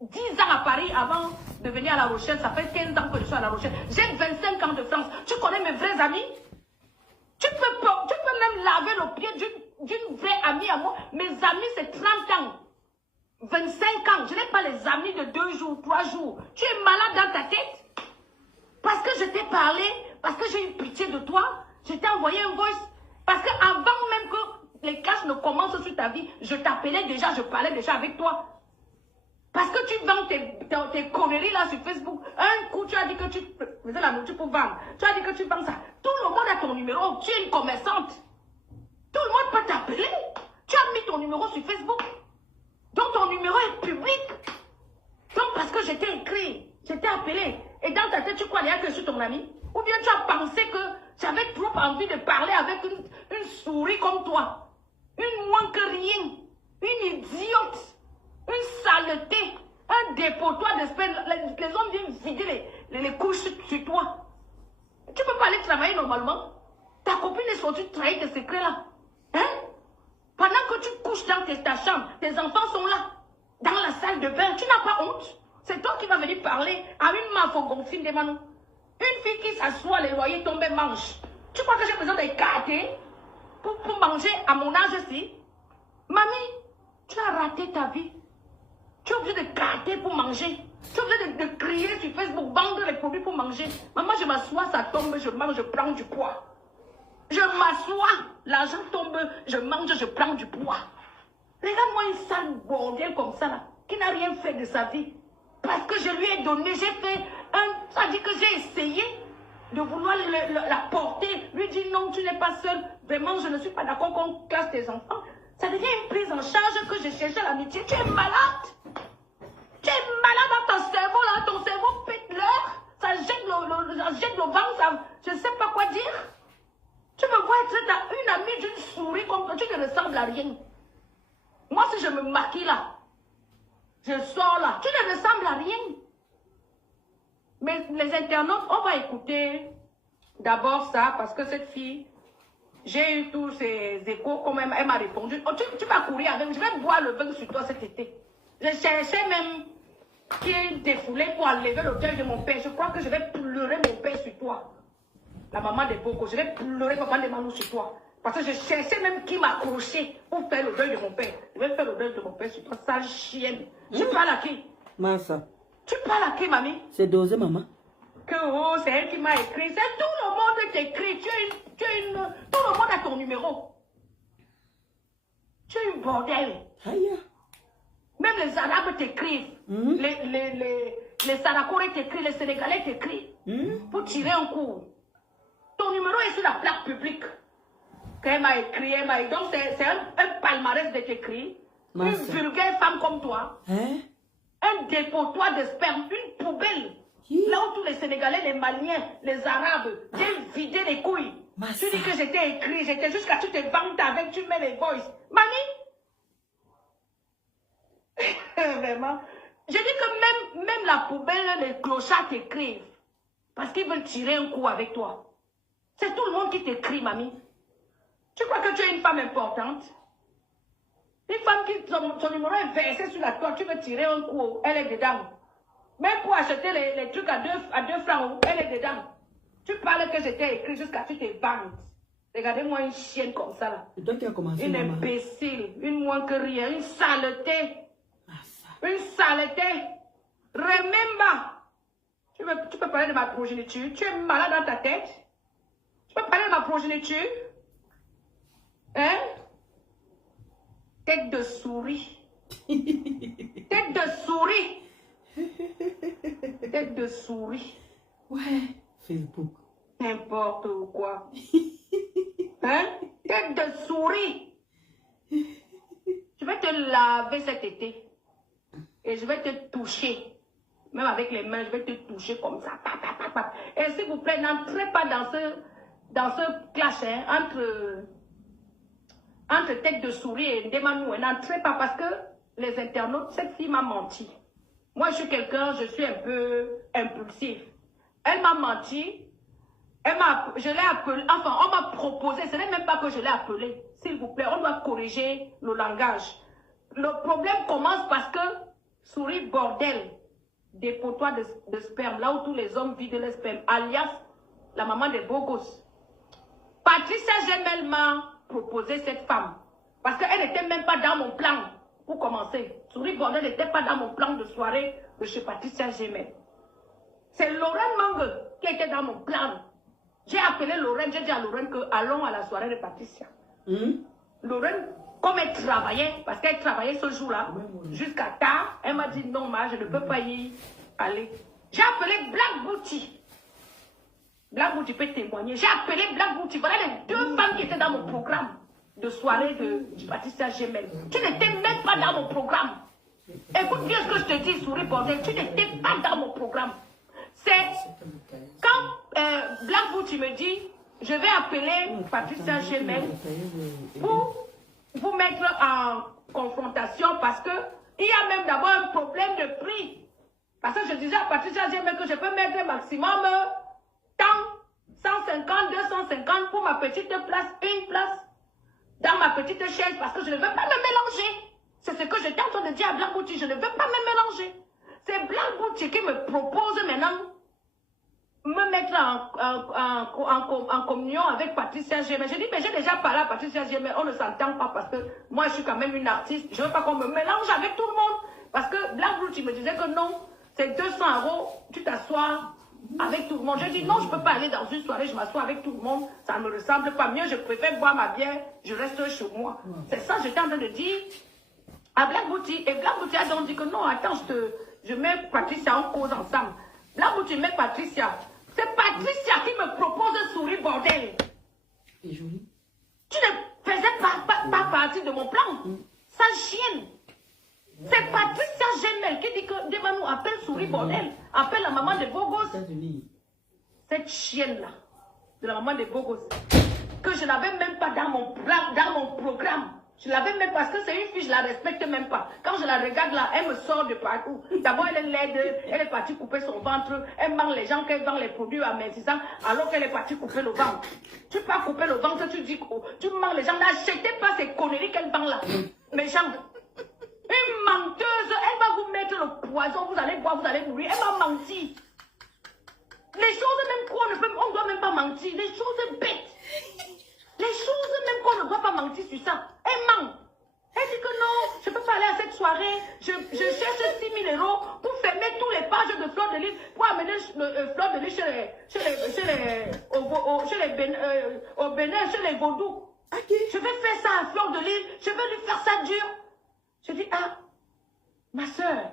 10 ans à Paris avant de venir à La Rochelle. Ça fait 15 ans que je suis à La Rochelle. J'ai 25 ans de France. Tu connais mes vrais amis? Tu peux même laver le pied d'une vraie amie à moi. Mes amis, c'est 30 ans. 25 ans. Je n'ai pas les amis de 2 jours, 3 jours. Tu es malade dans ta tête? Parce que je t'ai parlé, parce que j'ai eu pitié de toi, je t'ai envoyé un voice. Parce qu'avant même que les clashs ne commencent sur ta vie, je t'appelais déjà, je parlais déjà avec toi. Parce que tu vends tes conneries là sur Facebook. Un coup, tu as dit que tu faisais la nourriture pour vendre. Tu as dit que tu vends ça. Tout le monde a ton numéro. Tu es une commerçante. Tout le monde peut t'appeler. Tu as mis ton numéro sur Facebook. Donc ton numéro est public. Donc parce que je t'ai écrit, je t'ai appelé. Et dans ta tête, tu crois que je suis ton ami? Ou bien tu as pensé que j'avais trop envie de parler avec une souris comme toi. Une moins que rien. Une idiote. Une saleté, un dépotoir d'espèce. Les hommes viennent vider les couches sur toi. Tu peux pas aller travailler normalement. Ta copine est sortie trahir tes secrets là. Hein? Pendant que tu couches dans ta chambre, tes enfants sont là, dans la salle de bain. Tu n'as pas honte? C'est toi qui vas venir parler à une mafo gonfine des manous. Une fille qui s'assoit, les loyers tombent et mange. Tu crois que j'ai besoin de gratter pour manger à mon âge aussi? Mamie, tu as raté ta vie. Tu es obligé de gratter pour manger. Tu es obligé de crier sur Facebook, vendre les produits pour manger. Maman, je m'assois, ça tombe, je mange, je prends du poids. Je m'assois, l'argent tombe, je mange, je prends du poids. Regarde-moi une sale bordel comme ça, là, qui n'a rien fait de sa vie. Parce que je lui ai donné, j'ai fait ça dit que j'ai essayé de vouloir la porter. Lui dit non, tu n'es pas seule. Vraiment, je ne suis pas d'accord qu'on classe tes enfants. Ça devient une prise en charge que je cherchais l'amitié. Tu es malade. Tu es malade dans ton cerveau, là. Ton cerveau pète l'heure. Ça jette le vent, ça, je ne sais pas quoi dire. Tu me vois être une amie d'une souris comme toi. Tu ne ressembles à rien. Moi, si je me maquille là, je sors là. Tu ne ressembles à rien. Mais les internautes, on va écouter d'abord ça parce que cette fille... J'ai eu tous ces échos, comme elle m'a répondu. Oh, tu vas courir avec, je vais boire le vin sur toi cet été. Je cherchais même qui est défoulé pour enlever le deuil de mon père. Je crois que je vais pleurer mon père sur toi. La maman des Bocos, je vais pleurer maman des Manous sur toi. Parce que je cherchais même qui m'accrochait pour faire le deuil de mon père. Je vais faire le deuil de mon père sur toi, sale chienne. Tu parles à qui? Massa. Tu parles à qui, mamie? C'est dosé, maman. Que oh, c'est elle qui m'a écrit. C'est tout le monde t'écrit. Tout le monde a ton numéro. Tu es une bordel. Aïe. Même les Arabes t'écrivent. Les Sarakorés t'écrivent. Les Sénégalais t'écrivent. Pour tirer un coup. Ton numéro est sur la plaque publique. Qu'elle m'a écrit, Donc c'est un palmarès de t'écrire. Une vulgaire femme comme toi. Hein? Un dépotoir de sperme. Une poubelle. Là où tous les Sénégalais, les Maliens, les Arabes viennent vider les couilles. Tu dis que j'étais écrit, j'étais jusqu'à tu te vantes avec, tu mets les voices. Mamie? Vraiment. Je dis que même la poubelle, les clochards t'écrivent. Parce qu'ils veulent tirer un coup avec toi. C'est tout le monde qui t'écrit, mamie. Tu crois que tu es une femme importante? Une femme qui, son numéro est versé sur la toile, tu veux tirer un coup, elle est dedans. Même pour acheter les trucs à 2 francs, elle est dedans. Tu parles que j'étais écrit jusqu'à tu te vantes. Regardez-moi une chienne comme ça là. C'est toi qui as commencé, une maman. Imbécile, une moins que rien, une saleté. Une saleté. Remember. Tu peux parler de ma progéniture. Tu es malade dans ta tête. Tu peux parler de ma progéniture. Hein? Tête de souris. Tête de souris. Tête de souris. Ouais, Facebook. N'importe quoi. Hein? Tête de souris. Je vais te laver cet été. Et je vais te toucher. Même avec les mains, je vais te toucher comme ça. Et s'il vous plaît, n'entrez pas dans ce clash hein, entre tête de souris et Ndemanou. N'entrez pas parce que les internautes, cette fille m'a menti. Moi, je suis quelqu'un, je suis un peu impulsif. Elle m'a menti. Je l'ai appelé, enfin, on m'a proposé, ce n'est même pas que je l'ai appelé. S'il vous plaît, on doit corriger le langage. Le problème commence parce que souris bordel, dépotoir de sperme, là où tous les hommes vident le sperme, alias la maman des beaux gosses. Patricia Gemel m'a proposé cette femme. Parce qu'elle n'était même pas dans mon plan, pour commencer. Souris bordel n'était pas dans mon plan de soirée de chez Patricia Gemel. C'est Lorraine Mangue qui était dans mon plan. J'ai appelé Lorraine, j'ai dit à Lorraine que allons à la soirée de Patricia. Lorraine, comme elle travaillait, parce qu'elle travaillait ce jour-là, jusqu'à tard, elle m'a dit non, je ne peux pas y aller. J'ai appelé Black Booty. Black Booty peut témoigner. J'ai appelé Black Booty. Voilà les deux femmes qui étaient dans mon programme de soirée de Patricia Gemel. Tu n'étais même pas dans mon programme. Écoute bien ce que je te dis, souris bordel. Tu n'étais pas dans mon programme. C'est quand Black Booty me dit, je vais appeler Patricia Gemel pour vous mettre en confrontation parce que il y a même d'abord un problème de prix. Parce que je disais à Patricia Gemel que je peux mettre un maximum tant 150, 250 pour ma petite place, une place dans ma petite chaise parce que je ne veux pas me mélanger. C'est ce que j'étais en train de dire à Black Booty, je ne veux pas me mélanger. C'est Black Booty qui me propose maintenant me mettre en communion avec Patricia Gemel. Je dis, mais j'ai déjà parlé à Patricia Gemel, on ne s'entend pas parce que moi je suis quand même une artiste, je ne veux pas qu'on me mélange avec tout le monde. Parce que Black Booty me disait que non, c'est 200 €, tu t'assois avec tout le monde. Je dis non, je ne peux pas aller dans une soirée, je m'assois avec tout le monde, ça ne me ressemble pas mieux, je préfère boire ma bière, je reste chez moi. C'est ça que j'étais en train de dire à Black Booty. Et Black Booty a donc dit que non, attends, je mets Patricia en cause ensemble. Black Booty met Patricia. C'est Patricia qui me propose de sourire bordel. Et joli. Tu ne faisais pas partie de mon plan. Sale chienne. C'est Patricia Gemel qui dit que demain nous appelle souris bordel. Appelle la maman des beaux gosses. Cette chienne-là, de la maman des beaux gosses, que je n'avais même pas dans mon programme. Je l'avais même parce que c'est une fille, je la respecte même pas. Quand je la regarde là, elle me sort de partout. D'abord, elle est laide, elle est partie couper son ventre, elle ment les gens qu'elle vend les produits amincissants alors qu'elle est partie couper le ventre. Tu peux pas couper le ventre, tu dis, tu mens les gens. N'achetez pas ces conneries qu'elle vend là. Méchante. Une menteuse, elle va vous mettre le poison, vous allez boire, vous allez mourir. Elle m'a menti. Les choses même qu'on ne doit même pas mentir, les choses bêtes. Les choses même qu'on ne doit pas mentir sur ça. Elle ment. Elle dit que non, je ne peux pas aller à cette soirée. Je cherche 6 000 € pour fermer tous les pages de Fleur de Lys, pour amener Fleur de Lys au Bénin, chez les vaudous. Je vais faire ça à Fleur de Lys, je vais lui faire ça dur. Je dis, ah, ma soeur,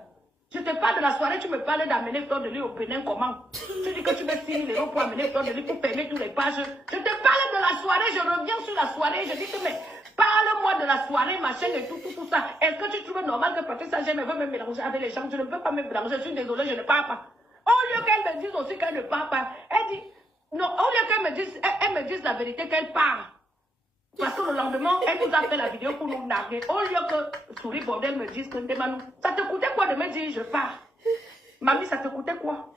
je te parle de la soirée, tu me parles d'amener Fleur de Lys au Bénin, comment? Tu dis que tu veux 6 000 € pour amener Fleur de Lys, pour fermer tous les pages. Je te parle de la soirée, je reviens sur la soirée, je dis que, mais parle-moi de la soirée, ma chaîne et tout ça. Est-ce que tu trouves normal que Patricia Gemel veut me mélanger avec les gens? Je ne peux pas me mélanger, je suis désolée, je ne parle pas. Au lieu qu'elle me dise aussi qu'elle ne parle pas, elle dit, non, au lieu qu'elle me dise la vérité qu'elle parle. Parce que le lendemain, elle nous a fait la vidéo pour nous narguer. Au lieu que Souris Bordel me dise que Ndemanou, ça te coûtait quoi de me dire je pars? Mamie, ça te coûtait quoi?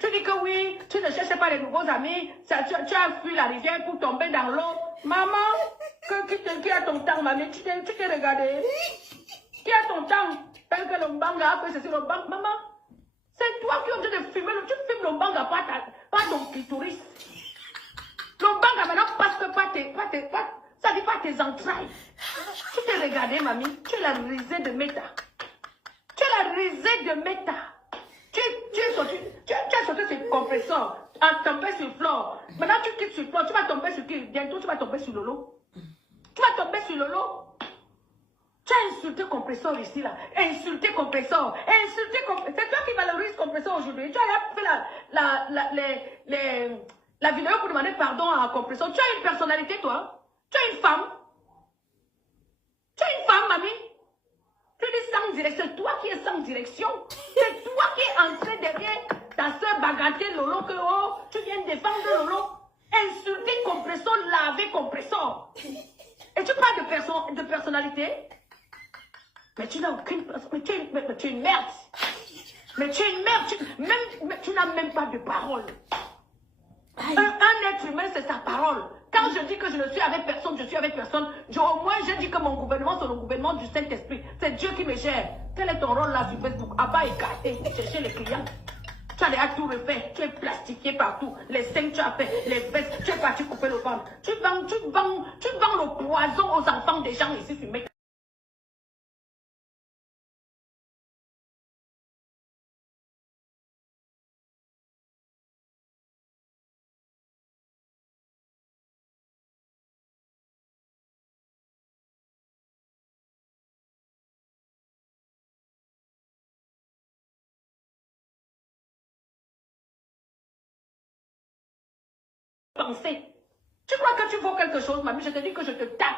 Tu dis que oui, tu ne cherchais pas les nouveaux amis, tu as fui la rivière pour tomber dans l'eau. Maman, qui a ton temps, mamie? Tu t'es regardé? Qui a ton temps? Parce que le banga, que c'est sur le banga. Maman, c'est toi qui es obligé de fumer. Tu fumes le banga, pas ton clitoris. Le banga maintenant passe ça dit pas tes entrailles. Tu t'es regardé, mamie. Tu es la risée de Meta. Tu es la risée de Meta. Tu as sauté sur compresseur, en tombé sur Flore. Maintenant, tu quittes sur Flore, tu vas tomber sur qui? Bientôt, tu vas tomber sur Lolo. Tu vas tomber sur Lolo. Tu as insulté compresseur ici, là. Insulté compresseur. C'est toi qui valorise compresseur aujourd'hui. Tu as fait la vidéo pour demander pardon à compresseur. Tu as une personnalité, toi. Tu as une femme. Tu as une femme, mamie. Tu dis sans direction. C'est toi qui es sans direction. C'est toi qui es entré derrière ta soeur bagatelle Lolo que oh, tu viens défendre Lolo. Insulter compresseur, laver compresseur. Et tu parles de personnalité. Mais tu n'as aucune personnalité. Mais tu es une merde. Mais tu es une merde. Tu n'as même pas de parole. Un être humain, c'est sa parole. Quand je dis que je ne suis avec personne, je suis avec personne. Au moins, je dis que mon gouvernement, c'est le gouvernement du Saint-Esprit. C'est Dieu qui me gère. Quel est ton rôle là sur Facebook? À bas écarté, chercher les clients. Tu as déjà tout refait. Tu es plastifié partout. Les seins, tu as fait. Les fesses, tu es parti couper le ventre. Tu vends le poison aux enfants des gens ici sur mes. Penser. Tu crois que tu vaux quelque chose, mamie? Je te dis que je te tape.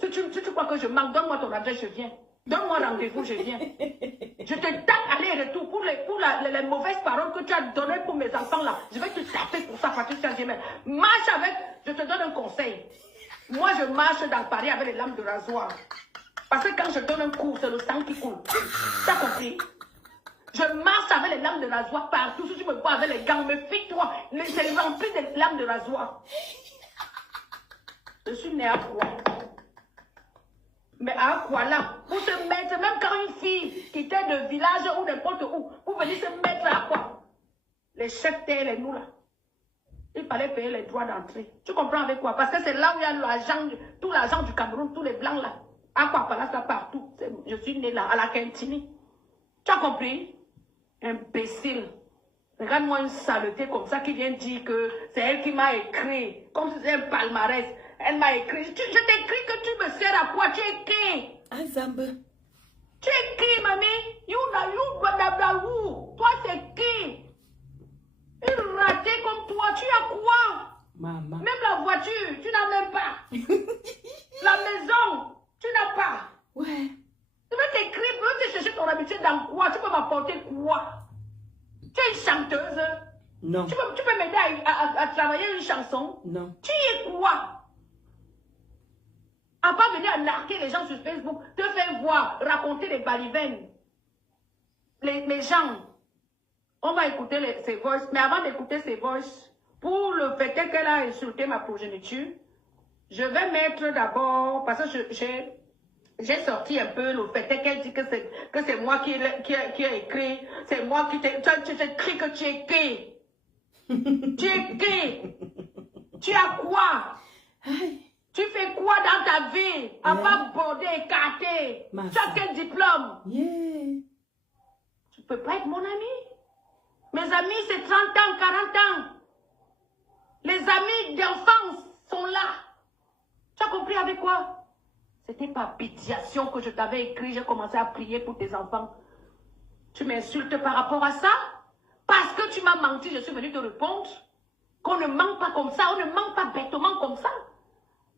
Si tu crois que je manque, donne-moi ton adresse, je viens. Donne-moi rendez-vous, je viens. Je te tape aller et retour pour les mauvaises paroles que tu as données pour mes enfants là. Je vais te taper pour ça, Patricia Gemel. Marche avec, je te donne un conseil. Moi, je marche dans Paris avec les lames de rasoir. Parce que quand je donne un coup, c'est le sang qui coule. T'as compris? Je marche avec les lames de rasoir partout. Si tu me vois avec les gants, méfie-toi. C'est rempli de lames de rasoir. Je suis née à quoi? Mais à quoi là? Pour se mettre, même quand une fille qui était de village ou n'importe où, pour venir se mettre à quoi? Les chefs les nous là. Il fallait payer les droits d'entrée. Tu comprends avec quoi? Parce que c'est là où il y a l'argent, tout l'argent du Cameroun, tous les blancs là. À quoi Palace là partout. Je suis née là, à la Quintini. Tu as compris? Imbécile. Regarde-moi une saleté comme ça qui vient dire que c'est elle qui m'a écrit. Comme si c'était un palmarès. Elle m'a écrit. Je t'écris que tu me sers à quoi? Tu écris. Azamba. Tu écris, mamie. Toi, c'est qui? Une ratée comme toi, tu as quoi? Maman. Même la voiture, tu n'as même pas. La maison, tu n'as pas. Ouais. Je vais t'écrire, je vais te chercher ton habitude dans quoi? Tu peux m'apporter quoi? Tu es une chanteuse? Non. Tu peux m'aider à travailler une chanson? Non. Tu es quoi? À pas venir narquer les gens sur Facebook, te faire voir, raconter les balivernes. Les gens, on va écouter ses voices, mais avant d'écouter ses voices, pour le fait qu'elle a insulté ma progéniture, je vais mettre d'abord, parce que j'ai sorti un peu le fait qu'elle dit que c'est moi qui ai écrit, c'est moi qui t'ai écrit que tu écris. Tu écris. Tu as quoi? Tu fais quoi dans ta vie? À part border, écarter. Tu as quel diplôme? Yeah. Tu peux pas être mon ami. Mes amis, c'est 30 ans, 40 ans. Les amis d'enfance sont là. Tu as compris avec quoi? C'était par pétition que je t'avais écrit. J'ai commencé à prier pour tes enfants. Tu m'insultes par rapport à ça? Parce que tu m'as menti, je suis venue te répondre. Qu'on ne ment pas comme ça, on ne ment pas bêtement comme ça.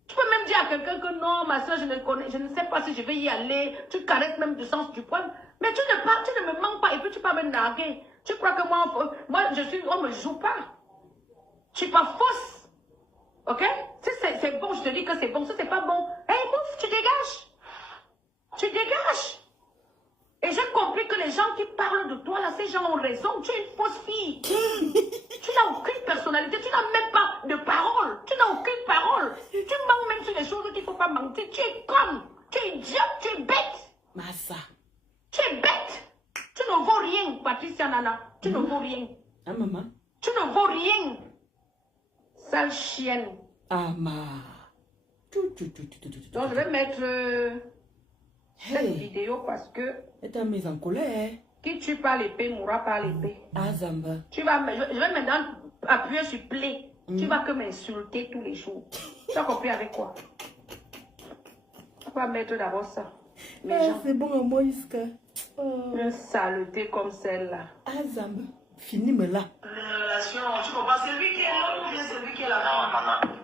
Tu peux même dire à quelqu'un que non, ma soeur, je ne sais pas si je vais y aller. Tu caresses même du sens du poil. Mais tu ne me mens pas et puis tu peux me narguer. Tu crois que moi on ne me joue pas. Tu n'es pas fausse. Ok? Si c'est bon, je te dis que c'est bon. Si c'est pas bon, hey, bouf, tu dégages. Tu dégages. Et j'ai compris que les gens qui parlent de toi, là, ces gens ont raison. Tu es une fausse fille. Tu n'as aucune personnalité. Tu n'as même pas de parole. Tu n'as aucune parole. Tu mens même sur les choses qu'il ne faut pas mentir. Tu es conne. Tu es idiote. Tu es bête. Massa. Tu es bête. Tu ne vaux rien, Patricia Nana. Tu ne vaux rien. Ah, maman. Tu ne vaux rien. Sale chienne. Ah, ma. Donc, je vais mettre cette vidéo parce que... Elle t'a mise en colère. Qui tue par l'épée mourra par l'épée. Ah, Zamba. Je vais maintenant appuyer sur play. Tu vas que m'insulter tous les jours. Tu as compris avec quoi? On va mettre d'abord ça. C'est bon à moi, Iska. Une saleté comme celle-là. Ah, Zamba. Finis-moi là. Relation, tu comprends? C'est lui qui est l'homme ou bien c'est lui qui est la femme? Non.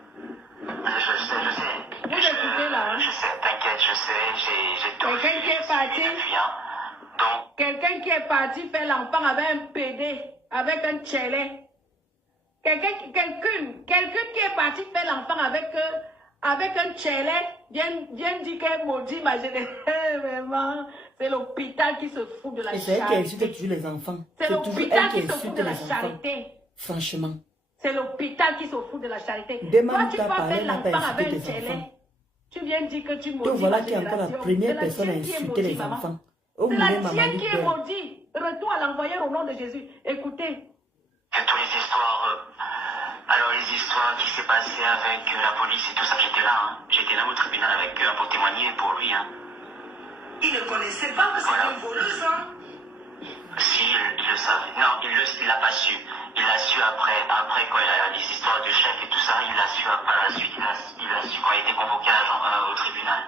Je sais. Vous écoutez là, hein? Je sais, t'inquiète, je sais. J'ai tout. Quelqu'un qui est parti. Donc. Quelqu'un qui est parti faire l'enfant avec un PD, avec un tchelé. Quelqu'un qui est parti faire l'enfant avec un tchelé, vient dire qu'elle maudit ma génération. Vraiment, c'est l'hôpital qui se fout de la charité. C'est elle qui insulte toujours les enfants. C'est l'hôpital qui se fout de la charité. Franchement. C'est l'hôpital qui se fout de la charité. Demande Toi, tu ta vas parole, faire n'a pas l'enfant avec insulté un tes télé. enfants. Tu viens dire que tu Donc maudis voilà ma qui est encore la génération. première C'est la personne à tienne qui est insulter maudite, les maman. enfants. Oh, C'est la Moulé, maman, tienne qui est Belle. maudite. Retour à l'envoyer au nom de Jésus. Écoutez. Que toutes les histoires. Alors, les histoires qui s'est passées avec la police et tout ça, j'étais là. Hein. J'étais là au tribunal avec eux pour témoigner pour lui. Hein. Il ne connaissait pas que c'était une voleuse, hein? Si, il le savait. Non, il l'a pas su. Il l'a su après quand il a les histoires du chef et tout ça, il l'a su par la suite. Il l'a su quand il était convoqué au tribunal.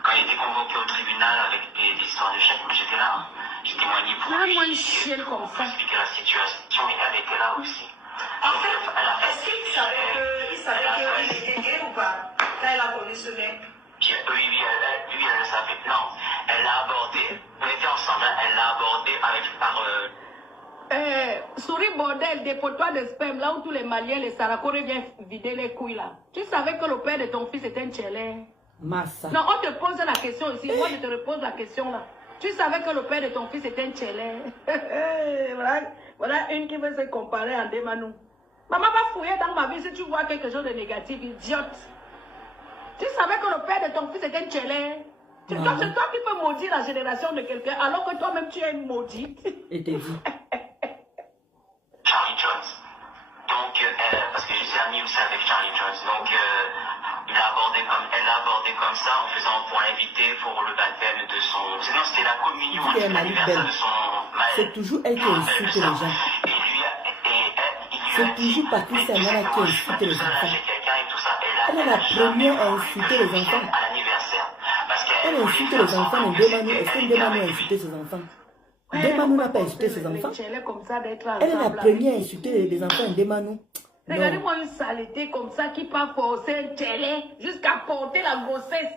Quand il était convoqué au tribunal avec des histoires du chef, j'étais là. Hein. J'ai témoigné pour lui. Moi, une chienne comme ça. Expliquer la situation et elle était là aussi. En fait, est-ce qu'il savait qu'il était gay ou pas? Quand elle a connu ce mec. Oui, lui, elle le savait. Non, elle l'a abordé. On était ensemble, hein, elle l'a abordé Souris bordel, dépôt-toi de sperme, là où tous les Maliens, les Sarakorés viennent vider les couilles là. Tu savais que le père de ton fils était un tchélé? Massa. Non, on te pose la question ici. Moi, je te repose la question là. Tu savais que le père de ton fils était un tchélé? Voilà une qui veut se comparer à Demanou. Maman va fouiller dans ma vie si tu vois quelque chose de négatif, idiote. Tu savais que le père de ton fils était un tchélé? C'est toi qui peux maudire la génération de quelqu'un alors que toi-même tu es une maudite. Et t'es dit. Charlie Jones. Donc, parce que je suis ami aussi avec Charlie Jones. Donc, elle l'a abordé comme ça en faisant pour l'inviter pour le baptême de son... Sinon, c'était la communion, Tu es l'anniversaire de son... C'est toujours elle qui insulte les gens. Et lui, C'est toujours Patricia Nana qui insulte les enfants. Elle est la Elle première à insulter les enfants. à l'anniversaire. Elle insulte les enfants en Demanou. Est-ce que Demanou a insulté ses enfants? Demanou n'a pas insulté ses enfants. Elle est la première à insulter les enfants en Demanou. Regardez-moi une saleté comme ça qui peut forcer un télé jusqu'à porter la grossesse.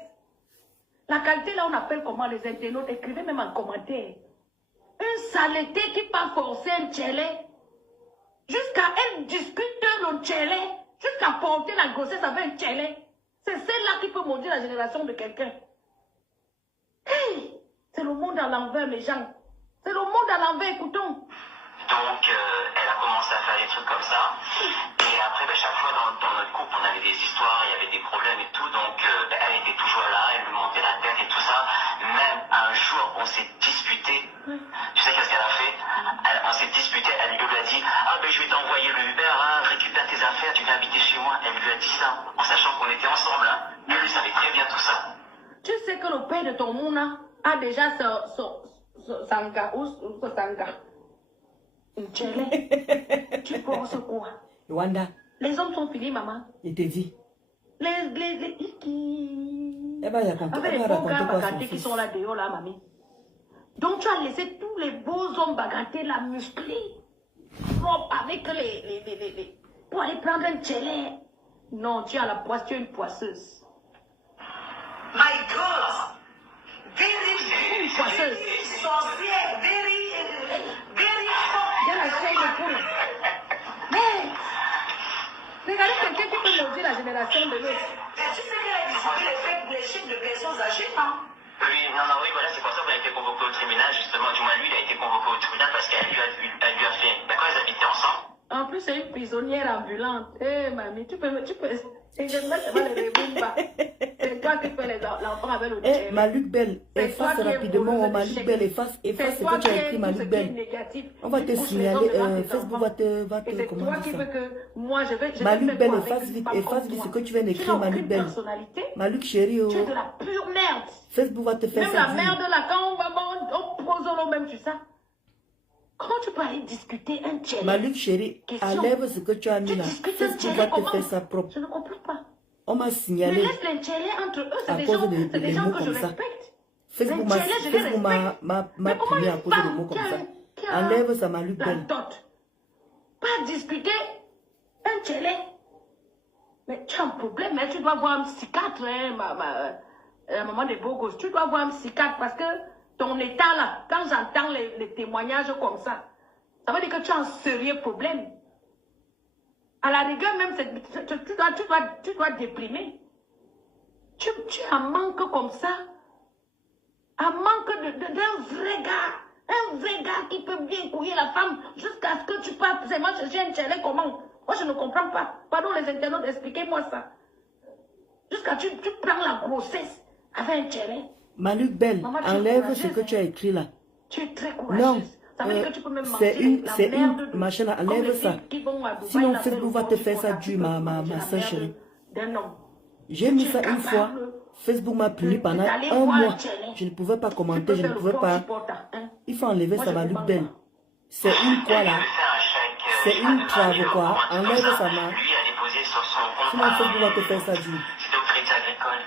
La qualité là on appelle comment les internautes, écrivez même en commentaire. Une saleté qui peut forcer un télé jusqu'à elle discute le télé jusqu'à porter la grossesse avec un télé. C'est celle-là qui peut maudire la génération de quelqu'un. Hey, c'est le monde à l'envers mes gens. C'est le monde à l'envers, écoutons. Donc, elle a commencé à faire des trucs comme ça. Et après, chaque fois dans notre couple, on avait des histoires, il y avait des problèmes et tout. Donc, elle était toujours là, elle lui montait la tête et tout ça. Même un jour, on s'est disputé. Tu sais qu'est-ce qu'elle a fait? On s'est disputé, elle lui a dit « Ah, ben je vais t'envoyer le Uber, hein, récupère tes affaires, tu viens habiter chez moi. » Elle lui a dit ça, en sachant qu'on était ensemble. Hein. Elle lui savait très bien tout ça. Tu sais que le père de ton mouna a déjà ce sanga ou ce sanga. Une tchélé. Tu penses quoi? Rwanda. Les hommes sont finis, maman. Il te dit. Les Elle va raconter, avec elle les va beaux gars raconter quoi à son bagattés qui fils. sont là dehors, là, mamie. Donc tu as laissé tous les beaux hommes bagattés, la musclée, propre avec les... pour aller prendre un tchélé. Non, tu as la poisse, tu es une poisseuse. My God! Very Une poisseuse. sorcière, very Viens la chaîne de poule. Mais, regardez quelqu'un qui peut maudire la génération de l'autre. Mais tu sais qu'elle a distribué les chèques de personnes âgées, hein? Oui, voilà, c'est pour ça qu'on a été convoqué au tribunal, justement. Du moins, lui, il a été convoqué au tribunal parce qu'elle lui a fait... D'accord, ils habitaient ensemble. En plus, c'est une prisonnière ambulante. Eh, mamie, tu peux... Et je ne sais pas les rebumba. C'est toi qui fais l'enfant avec le tchèque. Eh, Maluc Belle, efface rapidement. Maluc Belle, efface ce que tu as écrit, Maluc Belle. On va te signaler, Facebook va te comment toi qui veux que moi je vais... Maluc Belle, efface vite ce que tu viens d'écrire, Maluc Belle. Maluc chéri, tu es de la pure merde. Facebook va te faire même ça. Même la merde là, quand on pose l'eau même sur ça. Comment tu peux aller discuter un tchèque? Maluc chéri, enlève ce que tu as mis là. Facebook va te faire ça propre. Je ne comprends pas. On m'a signalé. Mais laisse les tchèques entre eux, c'est des gens que je respecte. Facebook m'a puni à cause de mots comme ça. Enlève ça, Maluc Belle. Pas discuter un tchèque. Mais tu as un problème, mais tu dois voir un psychiatre, hein, maman des beaux gosses. Tu dois voir un psychiatre parce que ton état là, quand j'entends les témoignages comme ça, ça veut dire que tu as un sérieux problème. À la rigueur même, tu dois déprimer. Tu as un manque comme ça. Un manque d'un vrai gars. Un vrai gars qui peut bien couiller la femme jusqu'à ce que tu partes. C'est moi chercher un tchèque comment? Moi, je ne comprends pas. Pardon les internautes, expliquez-moi ça. Jusqu'à tu prends la grossesse avec un tchérin. Maluc Belle, enlève ce que tu as écrit là. Tu es très courageuse. Non, Ça veut dire que tu peux même c'est une, merde machin là, enlève ça. Sinon Facebook va te faire ça dur, ma soeur chérie. J'ai mis ça une fois. Facebook m'a puni pendant un mois. Je ne pouvais pas commenter, je ne pouvais pas. Il faut enlever ça, Maluc Belle. C'est une quoi là? C'est une trave quoi. Enlève ça, ma. Lui a déposé sur son compte. Sinon Facebook va te faire ça dur. C'était au Crédit Agricole.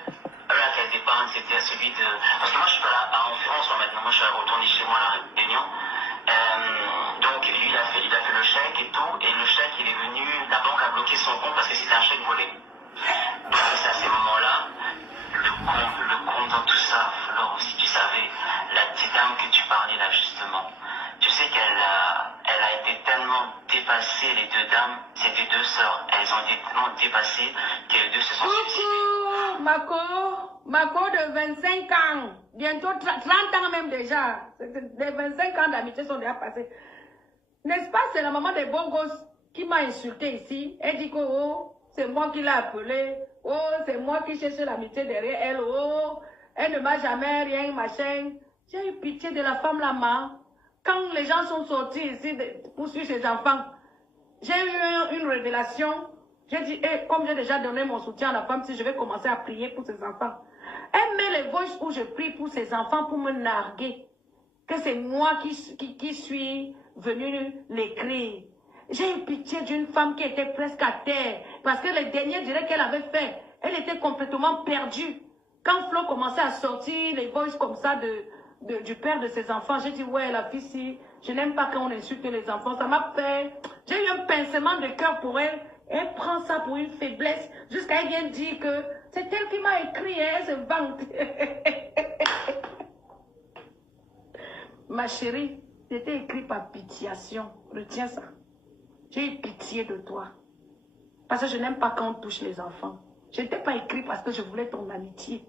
La caisse d'épargne, c'était celui de... Parce que moi, je suis pas là en France maintenant. Moi, je suis retourné chez moi à la Réunion. Donc, lui, il a fait le chèque et tout. Et le chèque, il est venu... La banque a bloqué son compte parce que c'était un chèque volé. Donc, c'est à ces moments-là, le compte dans tout ça, Flore, si tu savais, la petite dame que tu parlais là, justement, tu sais qu'elle a été tellement dépassée, les deux dames, c'était deux sœurs, elles ont été tellement dépassées que les deux se sont suicidées. Mako de 25 ans, bientôt 30 ans même déjà, les 25 ans d'amitié sont déjà passés. N'est-ce pas, c'est la maman des bons gosses qui m'a insulté ici. Elle dit que oh, c'est moi qui l'ai appelée, oh, c'est moi qui cherche l'amitié derrière elle, oh, elle ne m'a jamais rien, machin. J'ai eu pitié de la femme là-bas. Quand les gens sont sortis ici pour suivre ses enfants, j'ai eu une révélation. J'ai dit, hey, comme j'ai déjà donné mon soutien à la femme, si je vais commencer à prier pour ses enfants. Elle met les voices où je prie pour ses enfants pour me narguer. Que c'est moi qui suis venue l'écrire. J'ai eu pitié d'une femme qui était presque à terre. Parce que les derniers diraient qu'elle avait fait. Elle était complètement perdue. Quand Flo commençait à sortir les voices comme ça du père de ses enfants, j'ai dit, ouais, la fille, si, je n'aime pas quand on insulte les enfants. Ça m'a fait... J'ai eu un pincement de cœur pour elle. Elle prend ça pour une faiblesse. Jusqu'à elle vient dire que c'est elle qui m'a écrit, elle se vante. Ma chérie, c'était écrit par pitiation. Retiens ça. J'ai eu pitié de toi. Parce que je n'aime pas quand on touche les enfants. Je n'étais pas écrit parce que je voulais ton amitié.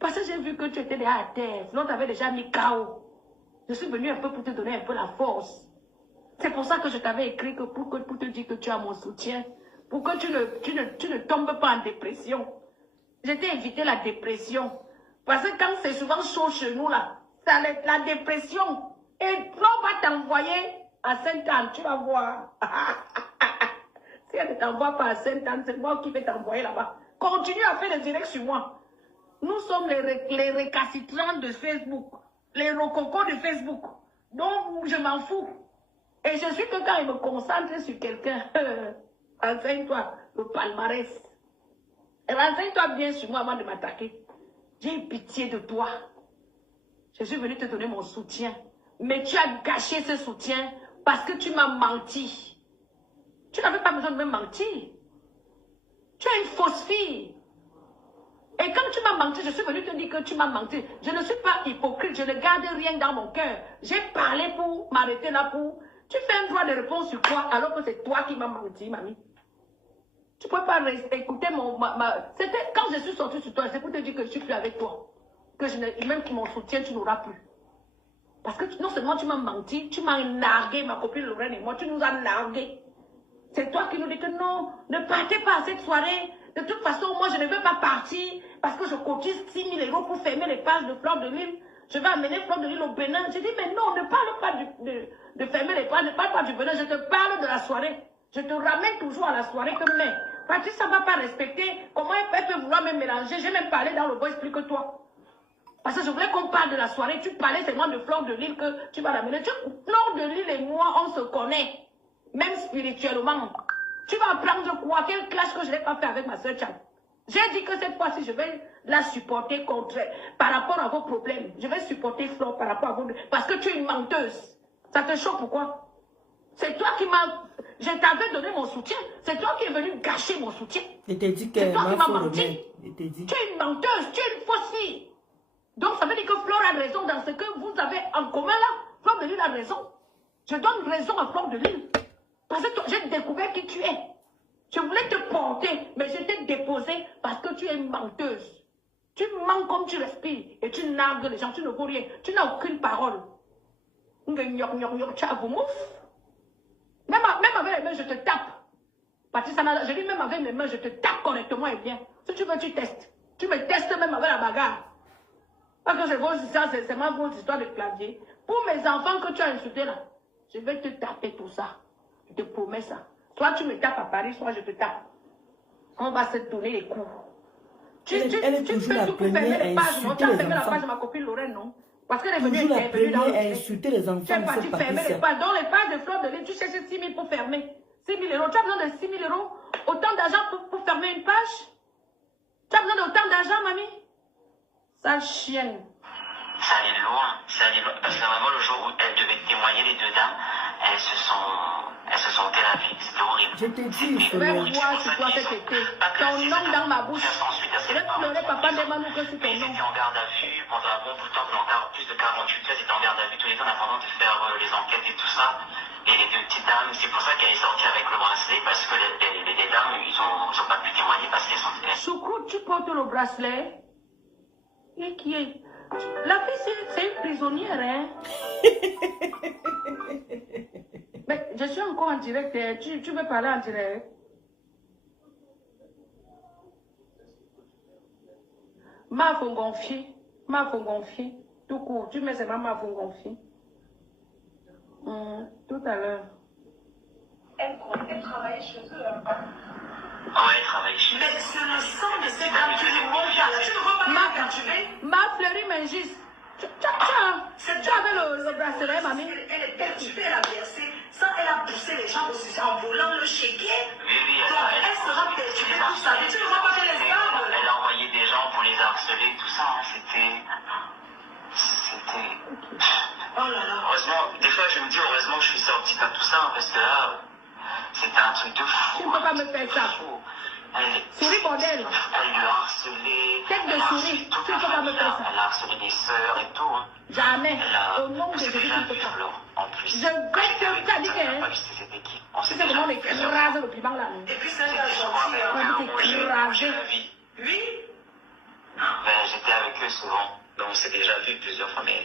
Parce que j'ai vu que tu étais déjà à terre. Sinon, tu avais déjà mis KO. Je suis venue un peu pour te donner un peu la force. C'est pour ça que je t'avais écrit pour te dire que tu as mon soutien. Pour que tu ne tombes pas en dépression. Je t'ai évité la dépression. Parce que quand c'est souvent chaud chez nous, là, ça la dépression. Et on va t'envoyer à Sainte-Anne, tu vas voir. Si elle ne t'envoie pas à Sainte-Anne, c'est moi qui vais t'envoyer là-bas. Continue à faire des directs sur moi. Nous sommes les récalcitrants de Facebook. Les rococos de Facebook. Donc, je m'en fous. Et je suis que quand il me concentre sur quelqu'un, renseigne-toi, le palmarès. Renseigne-toi bien sur moi avant de m'attaquer. J'ai eu pitié de toi. Je suis venu te donner mon soutien. Mais tu as gâché ce soutien parce que tu m'as menti. Tu n'avais pas besoin de me mentir. Tu es une fausse fille. Et quand tu m'as menti, je suis venu te dire que tu m'as menti. Je ne suis pas hypocrite, je ne garde rien dans mon cœur. J'ai parlé pour m'arrêter là pour... Tu fais un droit de réponse sur quoi alors que c'est toi qui m'as menti, mamie. Tu ne peux pas écouter C'était quand je suis sortie sur toi, c'est pour te dire que je suis plus avec toi. Que même mon soutien, tu n'auras plus. Parce que non seulement tu m'as menti, tu m'as nargué, ma copine Lorraine et moi, tu nous as nargué. C'est toi qui nous dis que non, ne partez pas à cette soirée. De toute façon, moi, je ne veux pas partir parce que je cotise 6 000 € pour fermer les pages de Fleur de Lille. Je vais amener Fleur de Lille au Bénin. J'ai dit, mais non, ne parle pas de fermer les pages, ne parle pas du Bénin, je te parle de la soirée. Je te ramène toujours à la soirée que mais. Patrice, ça ne va pas respecter. Comment elle peut vouloir me mélanger? J'ai même parlé dans le voice plus que toi. Parce que je voulais qu'on parle de la soirée. Tu parlais seulement de Fleur de Lille que tu vas l'amener. Fleur de Lille et moi, on se connaît. Même spirituellement. Tu vas apprendre quoi? Quel clash que je n'ai pas fait avec ma soeur Tchad. J'ai dit que cette fois-ci, je vais la supporter par rapport à vos problèmes. Je vais supporter Fleur par rapport à vos... Parce que tu es une menteuse. Ça te choque pourquoi? C'est toi qui m'as... Je t'avais donné mon soutien. C'est toi qui es venu gâcher mon soutien. C'est toi qui m'as menti. Tu es une menteuse. Tu es une fausse fille. Donc ça veut dire que Fleur a raison dans ce que vous avez en commun là. Fleur de Lille a raison. Je donne raison à Fleur de Lille. Parce que j'ai découvert qui tu es. Je voulais te porter, mais je t'ai déposé parce que tu es une menteuse. Tu mens comme tu respires et tu nargues les gens, tu ne vaux rien. Tu n'as aucune parole. Même avec les mains, je te tape. Patricia, je dis même avec mes mains, je te tape correctement et bien. Si tu veux, tu testes. Tu me testes même avec la bagarre. Parce que c'est ma grosse histoire de clavier. Pour mes enfants que tu as insultés là, je vais te taper tout ça. Je te promets ça. Soit tu me tapes à Paris, soit je te tape. On va se donner les coups. Elle est toujours la première à insulter les la enfants. page de ma copine Lorraine, non? Parce qu'elle est venue Toujours la intervenir dans première à le insulter les enfants. tu es parti fermer les pages. Dans les pages de Fleur de Lys, tu cherches 6 000 pour fermer. 6 000 euros. Tu as besoin de 6 000 euros? Autant d'argent pour fermer une page? Tu as besoin d'autant d'argent, mamie? Ça chienne. Ça allait loin, parce que vraiment le jour où elles devaient témoigner, les deux dames, elles se sont tait la vie, c'était horrible. Je te dis, je vais voir sur toi cet été, ton nom dans ma bouche. Je vais pleurer papa des Manou que sur ton nom. Ils étaient en garde à vue pendant un bon bout de temps, pendant plus de 48 heures, ils étaient en garde à vue tous les temps en attendant de faire les enquêtes et tout ça. Et les deux petites dames, c'est pour ça qu'elle est sortie avec le bracelet, parce que les dames, ils ont pas pu témoigner parce qu'elles sont... Choucrou, tu portes le bracelet? Et qui est? La fille, c'est une prisonnière, hein? Mais je suis encore en direct, hein. Tu veux parler en direct? Ma fongonfie, tout court, tu mets seulement ma fongonfie. Tout à l'heure. Elle travaille chez eux. Ouais, elle travaille chez eux. Mais c'est le sang de ces dames qui nous monte là. Tu ne vois pas quand tu veux? Ma fleurie m'injuste. Tu avais le bracelet, mamie. Elle est perturbée, elle a versé. Ça, elle a poussé les gens aussi en volant le chéquier. Oui, donc, elle sera perturbée pour ça. Mais tu ne vois pas que les arbres. Elle a envoyé des gens pour les harceler, tout ça. Hein. C'était... Oh là là. Heureusement, des fois je me dis heureusement que je suis sortie de tout ça, hein, parce que là, c'était un truc de fou. Tu ne peux pas me faire ça. Souris, bordel. Elle lui a harcelé. Tête de souris. Tu ne peux pas me faire ça. Elle a harcelé des sœurs et tout. Hein. Jamais. Au nom de Jésus, tu ne peux pas. En plus. Je vais te t'indiquer. Tu sais comment on écrase le piment là. Et puis c'est un gars gentil. On va t'écraser. Oui. J'étais avec eux souvent. Donc on s'est déjà vu plusieurs fois, mais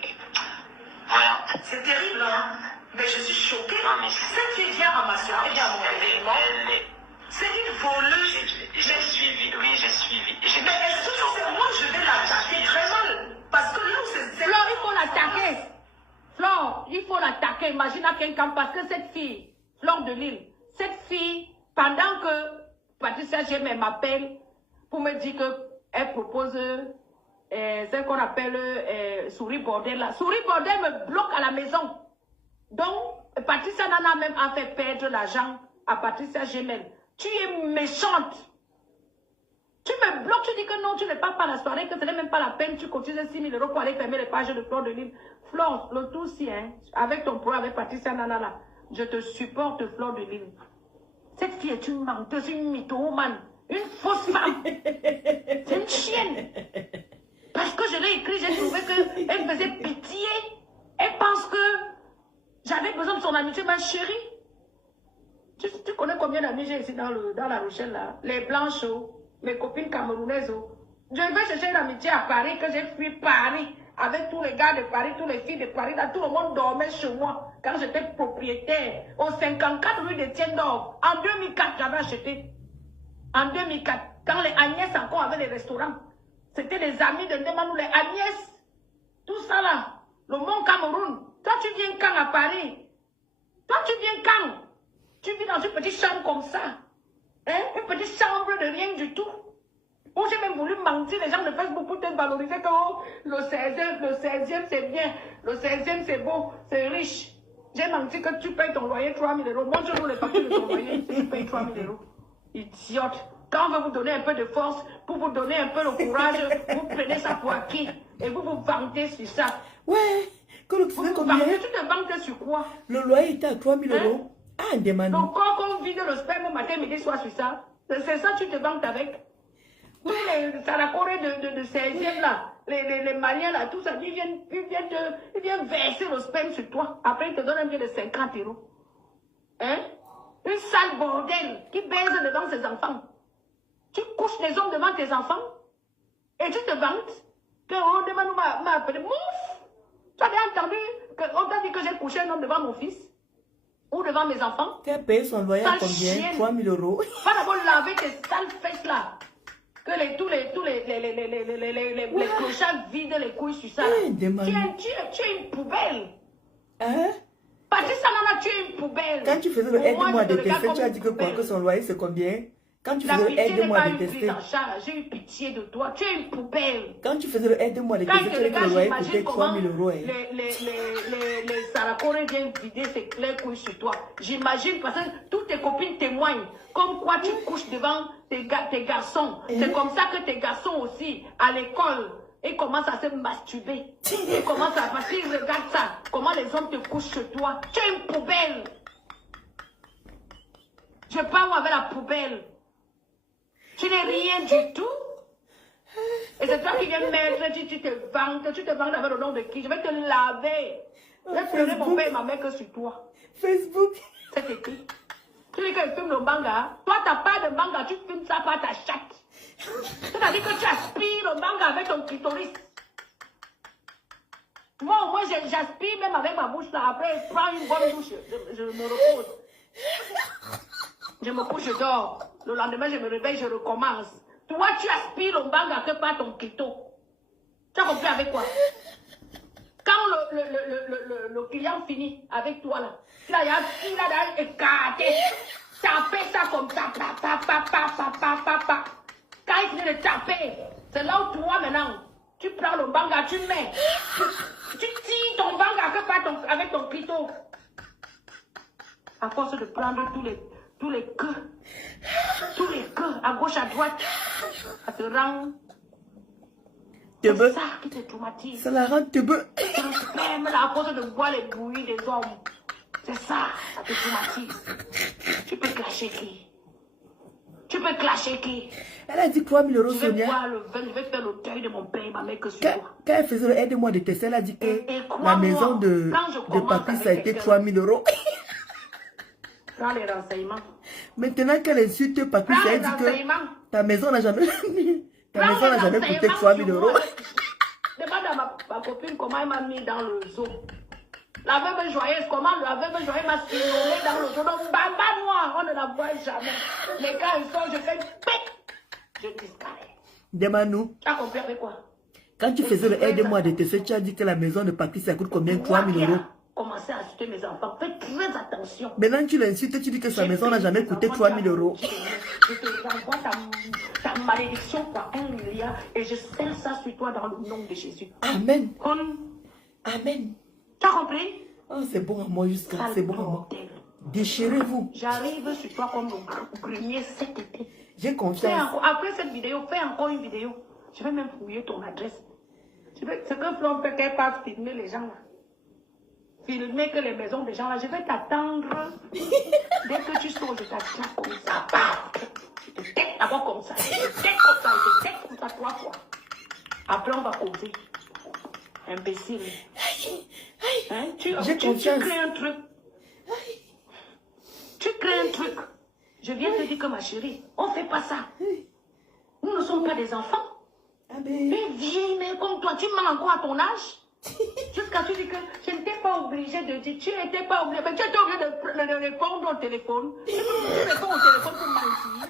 voilà. C'est terrible, hein. Mais je suis choquée. Non, mais cette fille vient à ma soirée, vient à mon événement. C'est une voleuse. J'ai suivi, oui, j'ai suivi. Mais est-ce que tu sais, moi je vais l'attaquer très mal. Parce que là où c'est... Flore, il faut l'attaquer. Flore, il faut l'attaquer. Imagine à quelqu'un, parce que cette fille, Fleur de Lys, cette fille, pendant que Patricia Gémel m'appelle pour me dire qu'elle propose ce qu'on appelle Souris Bordel là. Souris Bordel me bloque à la maison. Donc, Patricia Nana même a fait perdre l'argent à Patricia Gémel. Tu es méchante. Tu me bloques, tu dis que non, tu ne pars pas à la soirée, que ce n'est même pas la peine, tu continues 6 000 euros pour aller fermer les pages de Fleur de Lys. Flore, le tout si, hein, avec ton problème avec Patricia Nana là, je te supporte, Fleur de Lys. Cette fille est une menteuse, une mythomane, une fausse femme. C'est une chienne. Parce que je l'ai écrit, j'ai trouvé qu'elle faisait pitié. Elle pense que j'avais besoin de son amitié, ma chérie. Tu connais combien d'amis j'ai ici dans la Rochelle, là? Les blanches, mes copines camerounaises. Je vais chercher une amitié à Paris, que j'ai fui Paris, avec tous les gars de Paris, tous les filles de Paris. Là, tout le monde dormait chez moi quand j'étais propriétaire. Au 54 rue de Tiendor. En 2004, j'avais acheté. En 2004, quand les Agnès encore avaient les restaurants. C'était les amis de Ndemanou, les Agnès. Tout ça là. Le Mont Cameroun. Toi, tu viens quand à Paris? Toi, tu viens quand? Tu vis dans une petite chambre comme ça. Hein? Une petite chambre de rien du tout. Où j'ai même voulu mentir les gens de Facebook pour te valoriser que oh, le 16e c'est bien. Le 16e c'est beau, c'est riche. J'ai menti que tu payes ton loyer 3 000 euros. Montre-nous les factures de ton loyer si tu payes 3 000 euros. Idiote. Quand on veut vous donner un peu de force, pour vous donner un peu le courage, vous prenez ça pour acquis. Et vous vous vantez sur ça. Ouais. Quand tu veux combien? Tu te vantes sur quoi? Le loyer était à 3 000 euros. Ah, demande. Donc quand on vide le sperme matin, midi, soir sur ça, c'est ça que tu te vantes avec. Tous les Sarakoré de 16e là, les Maliens là, tout ça, ils viennent verser le sperme sur toi. Après, ils te donnent un billet de 50 euros. Hein? Une sale bordel qui baise devant ses enfants. Tu couches les hommes devant tes enfants et tu te vantes que oh, Ndemanou m'a appelé. Mouf! Tu avais entendu que On t'a dit que j'ai couché un homme devant mon fils ou devant mes enfants. Tu as payé son loyer à Sale combien? chienne. 3 000 euros. Va d'abord laver tes sales fesses là. Que tous les clochards vident les couilles sur ça. Eh, Tu es une poubelle. Hein? Patrice Anana, tu es une poubelle. Quand tu faisais le Pour moi, aide-moi à je te regarde détester, comme tu as une dit que quoi? poubelle. Que son loyer c'est combien? Quand tu La faisais le pitié n'est aide-moi à pas une prise détester. en charge. J'ai eu pitié de toi. Tu es une poubelle. Quand tu faisais le aide-moi à Quand détester, je tu as dit que le regarde, loyer j'imagine coûtait 3 comment 000 euros. Hein. les Saracorés viennent vider ses clés couilles sur toi. J'imagine parce que toutes tes copines témoignent comme quoi tu couches devant tes garçons. C'est comme ça que tes garçons aussi, à l'école, ils commencent à se masturber. Ils commencent à... Parce qu'ils regardent ça. Comment les hommes te couchent chez toi. Tu es une poubelle. Je parle avec la poubelle. Tu n'es rien du tout. Et c'est toi qui viens mettre, tu te vantes avec le nom de qui? Je vais te laver. Je vais pleurer mon père et ma mère que sur toi. Facebook. C'est écrit. Tu dis que je filme le manga. Toi, tu n'as pas de manga, tu filmes ça par ta chatte. C'est-à-dire que tu aspires le manga avec ton clitoris. Moi, au moins, j'aspire même avec ma bouche là. Après, je prends une bonne douche. Je me repose. Je me couche, je dors. Le lendemain, je me réveille, je recommence. Toi, tu aspires le manga que par ton clito. Tu as compris avec quoi? Quand le client finit avec toi là, il a écarté, taper ça comme ça, Quand il finit de taper, c'est là où toi maintenant, tu prends le manga, tu mets, tu tires ton manga que par avec ton clito. À force de prendre tous les queues, à gauche, à droite, ça te rend... C'est ça qui te traumatise. Ça la rend tebeu. C'est le sperme là, à cause de boire les bouillies des hommes. C'est ça, ça te traumatise. Tu peux clasher qui? Tu peux clasher qui? Elle a dit 3 000 euros, Je vais Sonia. boire le vin, je vais faire le deuil de mon père et ma mère que sur Quand toi. elle faisait le aide-moi à détester, elle a dit que Et la maison de papy, ça a été 3 000 euros. Prends les renseignements. Maintenant qu'elle insulte papy, Prends ça a les dit que renseignements. ta maison n'a jamais... Ta maison n'a jamais coûté 3 000 euros. Demande à ma copine comment elle m'a mis dans le zoo. La veuve joyeuse, comment la veuve joyeuse m'a surnommé dans le zoo. Donc, moi, on ne la voit jamais. Mais quand ils sont, je fais pic, je disparais. Demande-nous. Tu as compris avec quoi? Quand tu faisais le aide-moi à détester, tu as dit que la maison de papy, ça coûte combien? 3 000 euros. Commencer à insulter mes enfants. Fais très attention. Maintenant, tu l'insultes, tu dis que sa maison n'a jamais coûté 3 000 euros. Je te renvoie ta malédiction par 1 milliard et je scelle ça sur toi dans le nom de Jésus. Amen. Amen. Amen. Tu as compris? Oh, c'est bon à moi jusqu'à. C'est bon à moi. Déchirez-vous. J'arrive sur toi comme le grenier cet été. J'ai confiance. Après cette vidéo, fais encore une vidéo. Je vais même fouiller ton adresse. Ce que Flon fait qu'elle passe filmer les gens là. Filmer que les maisons des gens là. Je vais t'attendre. Dès que tu sors, je t'attends comme ça. Je te tête d'abord comme ça. Je te tête comme ça. Je te tête comme ça 3 fois. Après, on va causer. Imbécile. Hein? Tu crées un truc. Tu crées un truc. Je viens te dire que ma chérie, on ne fait pas ça. Nous ne sommes pas des enfants. Mais viens, mais comme toi, tu mens encore à ton âge. Jusqu'à tu dis que je n'étais pas obligée de dire, tu n'étais pas obligée, mais tu étais obligée de répondre au téléphone. Tu réponds au téléphone pour mentir.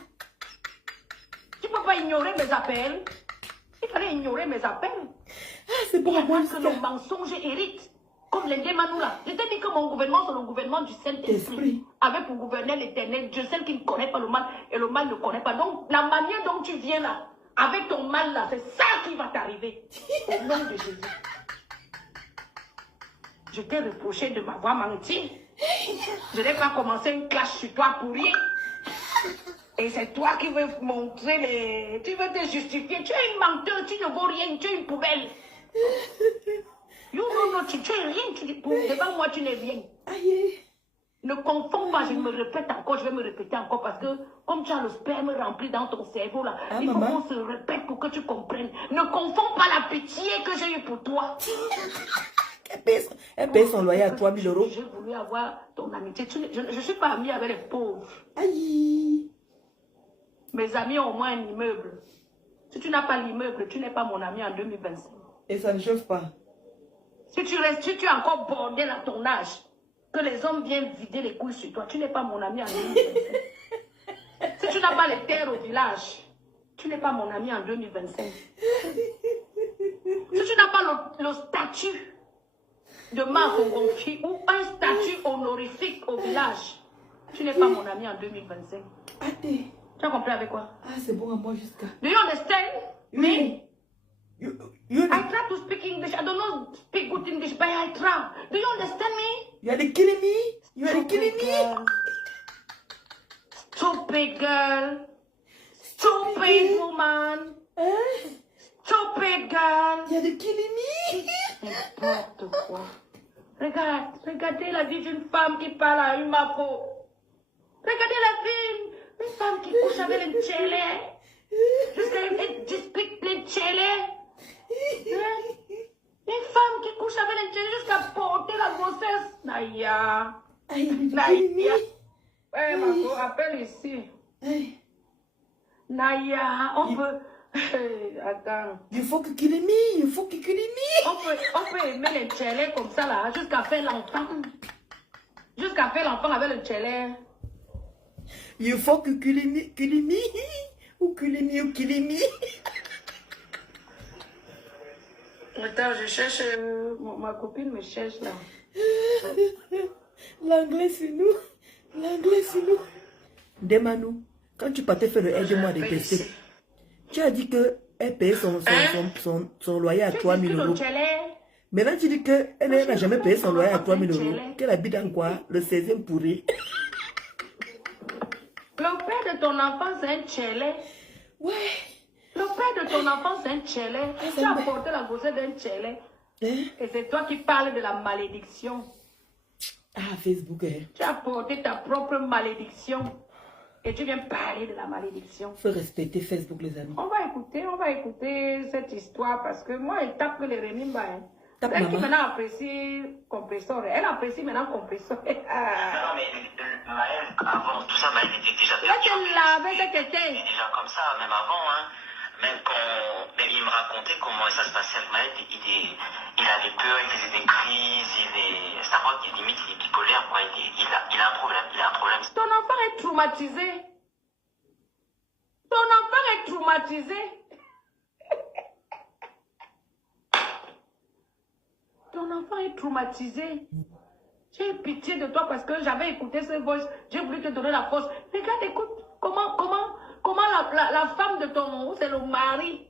Tu ne peux pas ignorer mes appels. Il fallait ignorer mes appels. C'est bon à moi. Parce que le mensonge hérite. Comme les démanous là. Je t'ai dit que mon gouvernement, c'est le gouvernement du Saint-Esprit. Avec pour gouverner l'éternel, Dieu, celle qui ne connaît pas le mal et le mal ne connaît pas. Donc, la manière dont tu viens là, avec ton mal là, c'est ça qui va t'arriver. Au nom de Jésus. Je t'ai reproché de m'avoir menti. Je n'ai pas commencé une clash sur toi pour rien. Et c'est toi qui veux montrer les... Tu veux te justifier. Tu es une menteuse, tu ne vaux rien, tu es une poubelle. Non, tu es rien. Devant moi, tu n'es rien. Ne confonds pas, je me répète encore, je vais me répéter encore parce que comme tu as le sperme rempli dans ton cerveau là, il faut qu'on se répète pour que tu comprennes. Ne confonds pas la pitié que j'ai eue pour toi. Elle paye son loyer à 3 000 euros. J'ai voulu avoir ton amitié. Je ne suis pas amie avec les pauvres. Aïe. Mes amis ont au moins un immeuble. Si tu n'as pas l'immeuble, tu n'es pas mon ami en 2025. Et ça ne chauffe pas. Si tu restes, si tu es encore bordel à ton âge, que les hommes viennent vider les couilles sur toi, tu n'es pas mon ami en 2025. Si tu n'as pas les terres au village, tu n'es pas mon ami en 2025. Si tu n'as pas le statut de Marc Ongonfi ou un statut honorifique au village, tu n'es pas mon ami en 2025. Tu as compris avec quoi? Ah, c'est bon à moi jusqu'à... Do you understand me? You I try to speak English. I don't know speak good English, but I try. Do you understand me? are killing me. You are killing me. Girl. Stupid girl. Stupid woman. Stupid girl. You are killing me. N'importe quoi. Regarde, regardez la vie d'une femme qui parle à une mapo. Regardez la vie d'une femme qui couche avec un tchélé. Jusqu'à une dispute plein de tchélé. Une femme qui couche avec un tchélé jusqu'à porter la grossesse. Naya. Naya. Ouais, Marco, appelle ici. Naya, on peut... Attends. Il faut que kill me. Il faut que kill me. On peut aimer les tchélés comme ça là, jusqu'à faire l'enfant. Jusqu'à faire l'enfant avec le tchélé. Il faut que kill me. Ou kill me, ou kill me. Attends, je cherche... ma copine me cherche là. L'anglais c'est nous. L'anglais c'est nous. Demanou, quand tu partais faire le aide-moi de PC, tu as dit qu'elle payait son loyer à 3 000 euros. Maintenant tu dis qu'elle n'a jamais payé son loyer à 3 000 euros. Qu'elle habite dans quoi? Le 16e pourri. Le père de ton enfant c'est un tchélé. Ouais. Le père de ton enfant c'est un tchélé. Tu as porté la grossesse d'un tchélé. Et c'est toi qui parles de la malédiction. Ah, Facebook, Tu as porté ta propre malédiction. Et tu viens parler de la malédiction. Il faut respecter Facebook, les amis. On va écouter cette histoire parce que moi, elle tape les Renimba. Elle qui maintenant apprécie Compressor. Elle apprécie maintenant Compressor. Non, mais Maël, avant tout ça, Maël était déjà déjà comme ça, même avant. Hein. Même quand il me racontait comment ça se passait avec Maël, il avait peur, il faisait des crises, sa voix, limite, il est bipolaire, quoi. Il a un problème. Ton enfant est traumatisé. Ton enfant est traumatisé. Ton enfant est traumatisé. J'ai eu pitié de toi parce que j'avais écouté ce voice. J'ai voulu te donner la force. Regarde, écoute, comment la femme de ton... C'est le mari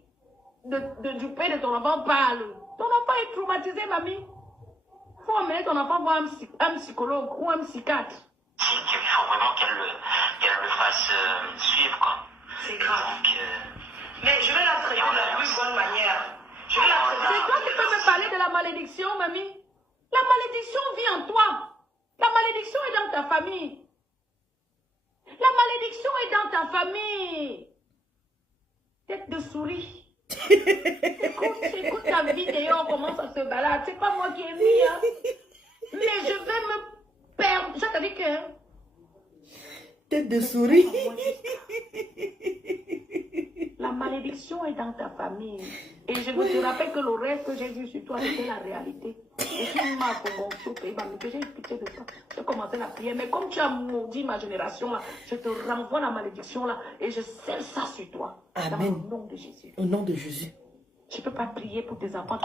du père de ton enfant parle. Ton enfant est traumatisé, mamie. Il faut emmener ton enfant voir un psychologue ou un psychiatre. Il faut vraiment qu'elle le fasse suivre, quoi. C'est grave. Donc, mais je vais la traiter de la plus bonne manière. Je vais la traiter. C'est toi qui peux me parler de la malédiction, mamie. La malédiction vit en toi. La malédiction est dans ta famille. La malédiction est dans ta famille. Tête de souris. Écoute ta vidéo, comment ça se balade. C'est pas moi qui ai mis. Hein. Mais je vais me perdre. Ça t'a dit que... Tête de souris. La malédiction est dans ta famille. Et je vous te rappelle que le rêve que j'ai vu sur toi, c'était la réalité. Et tu m'as commencé, j'ai eu pitié de toi. J'ai commencé la prière. Mais comme tu as maudit ma génération, là, je te renvoie la malédiction là et je scelle ça sur toi. Amen. Dans le nom de Jésus. Au nom de Jésus. Je ne peux pas prier pour tes enfants.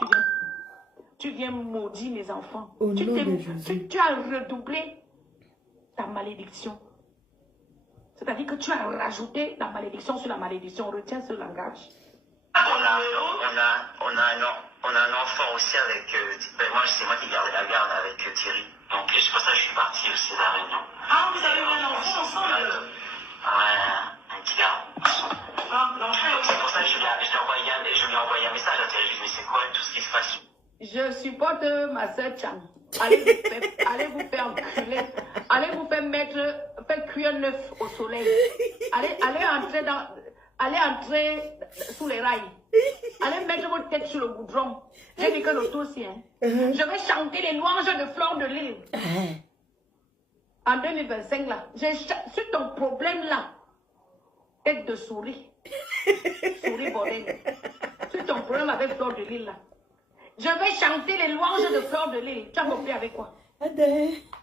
Tu viens maudire mes enfants. Au nom de Jésus. Tu as redoublé ta malédiction. C'est-à-dire que tu as rajouté la malédiction sur la malédiction. Retiens ce langage. on a un enfant aussi avec... c'est moi qui garde la garde avec Thierry. Donc c'est pour ça que je suis parti aussi de la réunion. Ah, vous avez eu un enfant ensemble? Ouais, un petit garçon. Ah, l'enfant aussi. C'est pour ça que je lui ai envoyé un message à Thierry. Je lui ai dit, mais c'est quoi tout ce qui se passe? Je supporte ma soeur Chang. Allez vous faire enculer. Allez vous faire cuire un œuf au soleil. Allez entrer sous les rails. Allez mettre votre tête sur le goudron. J'ai dit que l'auto aussi. Hein. Je vais chanter les louanges de Fleur de Lille. En 2025 là. Sur ton problème là. Tête de souris. Souris bordel. Sur ton problème avec Fleur de Lille là. Je vais chanter les louanges de Fleur de Lys. Tu as compris avec quoi?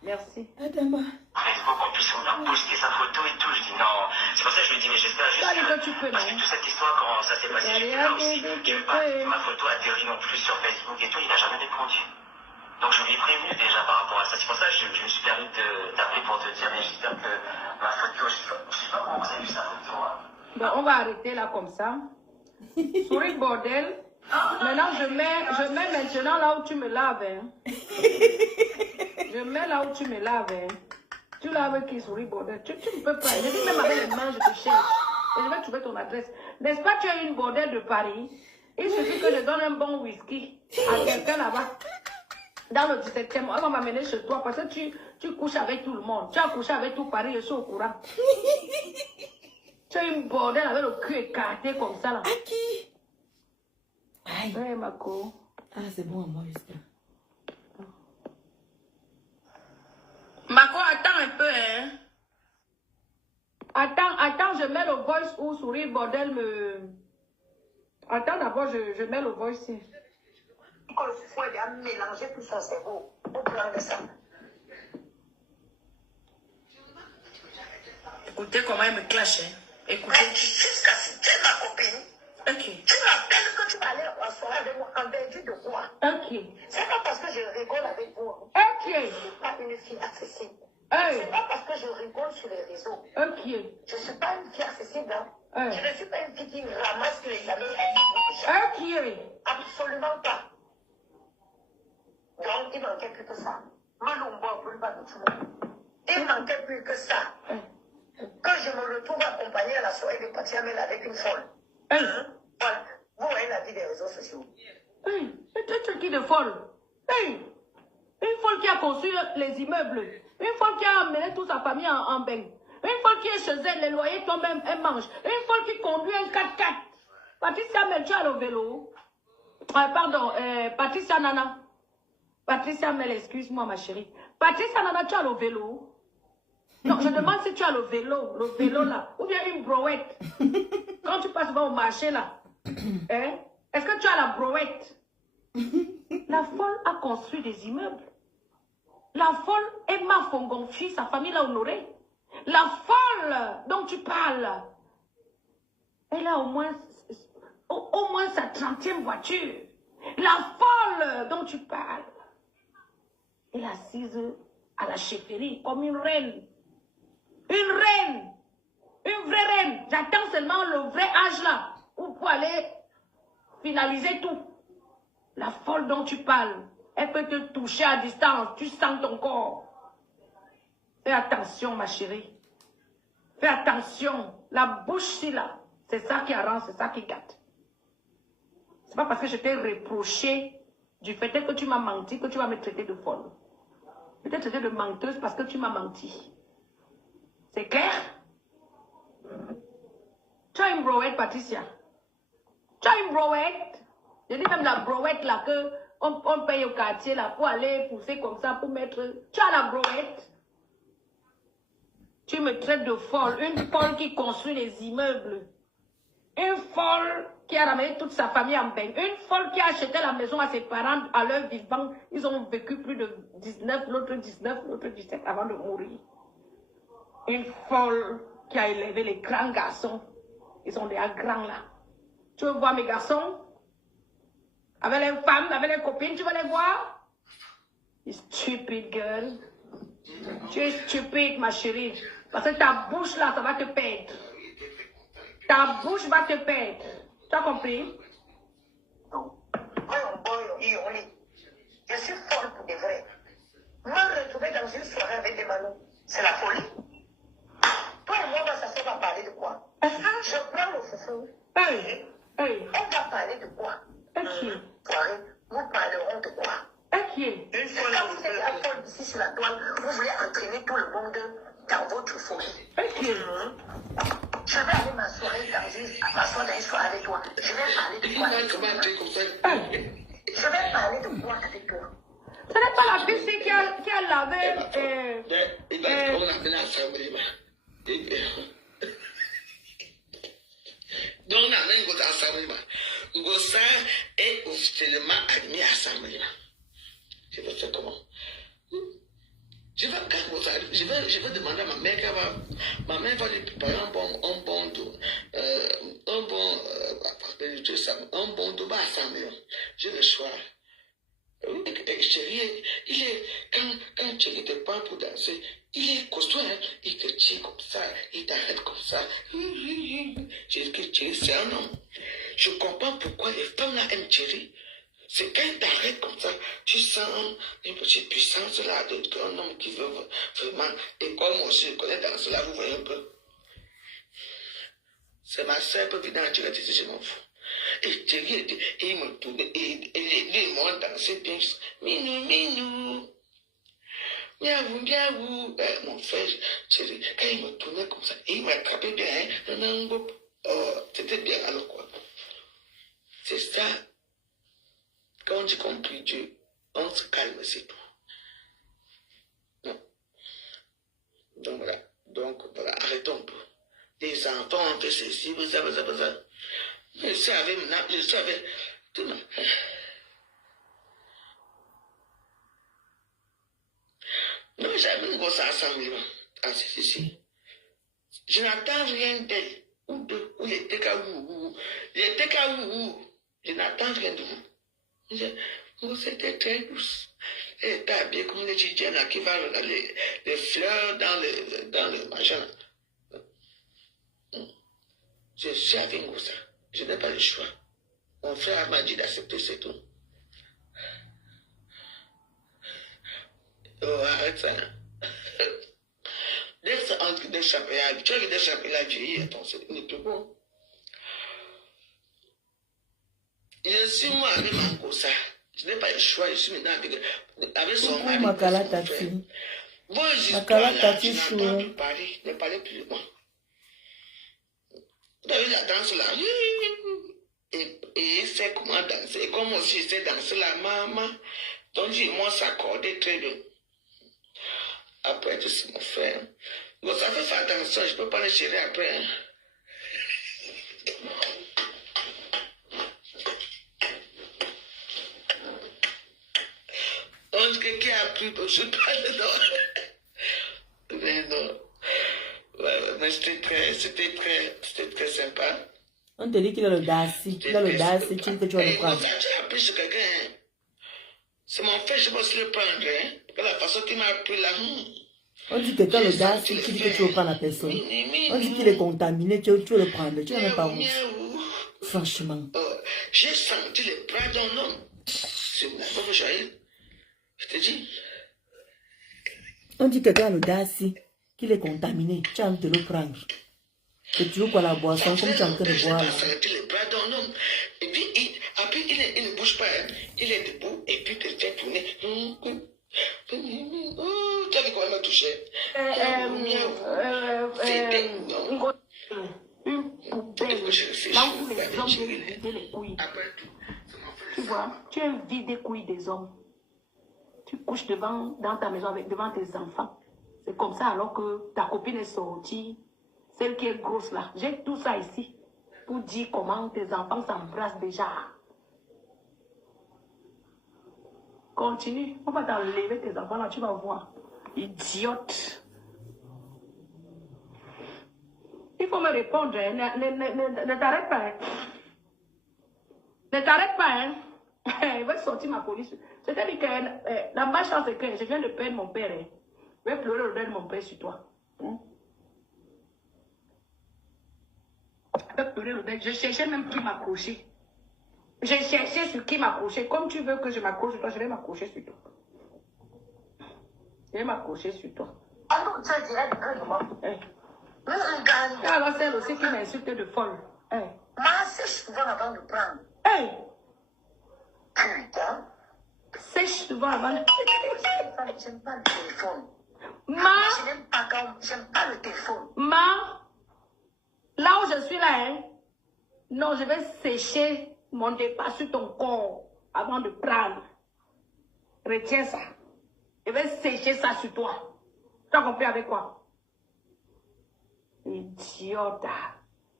Merci. Facebook, on puisse poster sa photo et tout. Je dis non. C'est pour ça que je lui dis, mais j'espère juste que... Parce que toute cette histoire, comment ça s'est passé, j'ai là aussi. Qu'il veut pas que ma photo atterrit non plus sur Facebook et tout. Il n'a jamais répondu. Donc je lui ai prévenu déjà par rapport à ça. C'est pour ça que je me suis permis de t'appeler pour te dire, mais j'espère que ma photo, je sais pas comment vous avez vu sa photo. Bon, on va arrêter là comme ça. Souris bordel. Maintenant, je mets maintenant là où tu me laves. Hein. Je mets là où tu me laves. Hein. Tu laves qui, souris bordel? Tu ne peux pas. Je dis même avec les mains, je te cherche. Et je vais trouver ton adresse. N'est-ce pas, tu es une bordel de Paris? Il suffit que je donne un bon whisky à quelqu'un là-bas. Dans le 17e, on va m'amener chez toi parce que tu couches avec tout le monde. Tu as couché avec tout Paris, je suis au courant. Tu es une bordel avec le cul écarté comme ça là. À qui? Aïe. Ouais, Mako. Ah, c'est bon à moi, jusqu'à. Mako, attends un peu, hein. Attends, je mets le voice où souris bordel me... Attends, d'abord, je mets le voice ici. Quand le fouet a mélangé tout son cerveau au plan de ça. Écoutez comment elle me clash, hein. Écoutez. Jusqu'à ce que tu es ma copine. Ok. Tu m'appelles que tu vas aller en soirée avec moi en vertu de quoi? Ok. C'est pas parce que je rigole avec vous. Ok. Je ne suis pas une fille accessible. Hey. C'est pas parce que je rigole sur les réseaux. Ok. Je ne suis pas une fille accessible. Hein. Hey. Je ne suis pas une fille qui ramasse les amis. Ok. Absolument pas. Donc, il manquait plus que ça. Il manquait plus que ça. Que je me retrouve accompagnée à la soirée de Patiamel avec une folle. Hein? Voilà. Vous voyez la vie des réseaux sociaux. Hey. C'est qui de folle? Hey. Une folle qui a construit les immeubles. Une folle qui a amené toute sa famille en bain. Une folle qui est chez elle, les loyers tombent, elle mange. Une folle qui conduit un 4x4. Patricia Mel, tu as le vélo. Pardon, Patricia Nana. Patricia Mel, excuse-moi ma chérie. Patricia Nana, tu as le vélo. Non, je demande si tu as le vélo là. Ou bien une brouette. Quand tu passes au marché là. Hein? Est-ce que tu as la brouette? La folle a construit des immeubles. La folle est ma Fongonfi, sa famille l'a honorée. La folle dont tu parles, elle a au moins sa 30e voiture. La folle dont tu parles, elle est assise à la chefferie comme une reine. Une reine. Une vraie reine. J'attends seulement le vrai âge là pour aller finaliser tout. La folle dont tu parles, elle peut te toucher à distance. Tu sens ton corps. Fais attention, ma chérie. Fais attention. La bouche, là, c'est ça qui arrange, c'est ça qui gâte. C'est pas parce que je t'ai reproché du fait que tu m'as menti que tu vas me traiter de folle. Je t'ai traité de menteuse parce que tu m'as menti. C'est clair? Tu as une brouette, Patricia. Tu as une brouette. Je dis même la brouette là que on paye au quartier là pour aller pousser comme ça pour mettre. Tu as la brouette. Tu me traites de folle. Une folle qui construit les immeubles. Une folle qui a ramené toute sa famille en bain. Une folle qui a acheté la maison à ses parents à leur vivant. Ils ont vécu plus de 19, l'autre 17 avant de mourir. Une folle qui a élevé les grands garçons. Ils sont des grands là. Tu veux voir mes garçons? Avec les femmes, avec les copines, tu veux les voir? You stupid girl. Tu es stupide, ma chérie. Parce que ta bouche là, ça va te perdre. Ta bouche va te perdre. Tu as compris? Je suis folle pour de vrai. Me retrouver dans une soirée avec des manous, c'est la folie. Toi et moi, on va s'asseoir à parler de quoi? Je prends le foufou. Hey. On va parler de quoi? Soirée, nous parlerons de quoi? Quand vous êtes à folle ici sur la toile, vous voulez entraîner tout le monde dans votre folie. Je vais aller m'asseoir dans une soirée avec toi. Je vais parler de quoi avec eux? Je vais parler de quoi avec eux? Ce n'est pas la fille qui a lavé. Donc, on a même go to Asawima. Go et officiellement admis à Samuel. Je vais faire comment? Je vais demander à ma mère ma mère va lui préparer un bon doigt à Samuel. Je le choix. Chérie, quand Chérie te prend pour danser, il est costaud, hein? Il te tire comme ça, il t'arrête comme ça. J'ai dit que Chérie, c'est un homme. Je comprends pourquoi les femmes là aiment Chérie. C'est quand il t'arrête comme ça, tu sens une petite puissance là d'un homme qui veut vraiment. Et comme moi aussi, je connais danser là, vous voyez un peu. C'est ma soeur peut venir en direct ici, je m'en fous. Et Thierry, il me tourne, et ils m'ont dansé bien. Minou. Miaou. Mon frère, Thierry, quand il me tournait comme ça, et il m'a attrapé bien, hein. C'était bien alors quoi. C'est ça. Quand on dit qu'on prie Dieu, on se calme, c'est tout. Non. Donc voilà, arrêtons un peu. Les enfants ont fait ceci, ça. Je savais. Non, j'avais une grosse assemblée. Ah, si. Je n'attends rien d'elle. Ou les TKU. Je n'attends rien de vous. C'était très douce. Elle était habillée comme une étudiante qui va regarder les fleurs dans le machin. Je suis avec une grosse. Je n'ai pas le choix. Mon frère m'a dit d'accepter, c'est tout. Oh, arrête ça. Dès que ça entre des championnats, tu as vu des championnats vieillir, c'est plus bon. Je suis moi avec ma gosse. Je n'ai pas le choix, je suis maintenant avec son mari. Makala Tati. Vos histoires Makala là, Tati tu n'entends plus parler, ne parlez plus de moi. Vous avez la danse là. Et il sait comment danser. Et comme aussi il sait danser la maman. Donc ils m'ont s'accordé très bien. Après tout c'est mon frère. Bon, ça fait faire attention, je ne peux pas le gérer après. Hein. On dit que qui a pris, je ne sais pas dedans. Mais non. Ouais, mais c'était très sympa. On te dit qu'il a le DASI. Il a le DASI, tu peux le prendre. Tu as appris sur quelqu'un. C'est mon frère, je peux aussi le prendre. Hein. La façon qu'il m'a appris là. On dit que quand le DASI, tu dis que tu veux prendre la personne. On dit qu'il est contaminé, tu veux le prendre. Tu n'en as pas honte. Franchement. J'ai senti les bras d'un homme. C'est mon frère, je te dis. On dit que quand le DASI, qu'il est contaminé, tu as envie de le prendre. C'est toujours quoi la boisson, comme tu es en train de boire. Les bras d'un homme. Et puis, après, il ne bouge pas. Il est debout et puis il fait tourner. Tu as vu comment il m'a touché? C'était une poubelle. Là où les hommes viennent vider les couilles. Tu vois, tu aimes vider les couilles des hommes. Tu couches dans ta maison devant tes enfants. C'est comme ça alors que ta copine est sortie. Celle qui est grosse là. J'ai tout ça ici pour dire comment tes enfants s'embrassent déjà. Continue. On va t'enlever tes enfants là, tu vas voir. Idiote. Il faut me répondre. Hein. Ne t'arrête pas. Hein. Ne t'arrête pas. Hein. Il va sortir ma police. C'est-à-dire que la malchance c'est que je viens de perdre mon père. Hein. Je vais pleurer le deuil de mon père sur toi. Hein. Je cherchais même qui m'accrocher. J'ai cherché sur qui m'accrocher. Comme tu veux que je m'accroche sur toi, je vais m'accrocher sur toi. Je vais m'accrocher sur toi. Ah non, tu dirais de moi. Alors celle aussi qui m'insulte de folle. Ma sèche souvent avant de prendre. Putain. Sèche souvent avant de prendre. J'aime pas le téléphone. Je n'aime pas quand j'aime pas le téléphone. Là où je suis là, hein, non, je vais sécher mon départ sur ton corps avant de prendre. Retiens ça. Je vais sécher ça sur toi. Tu as compris avec quoi? Idiote.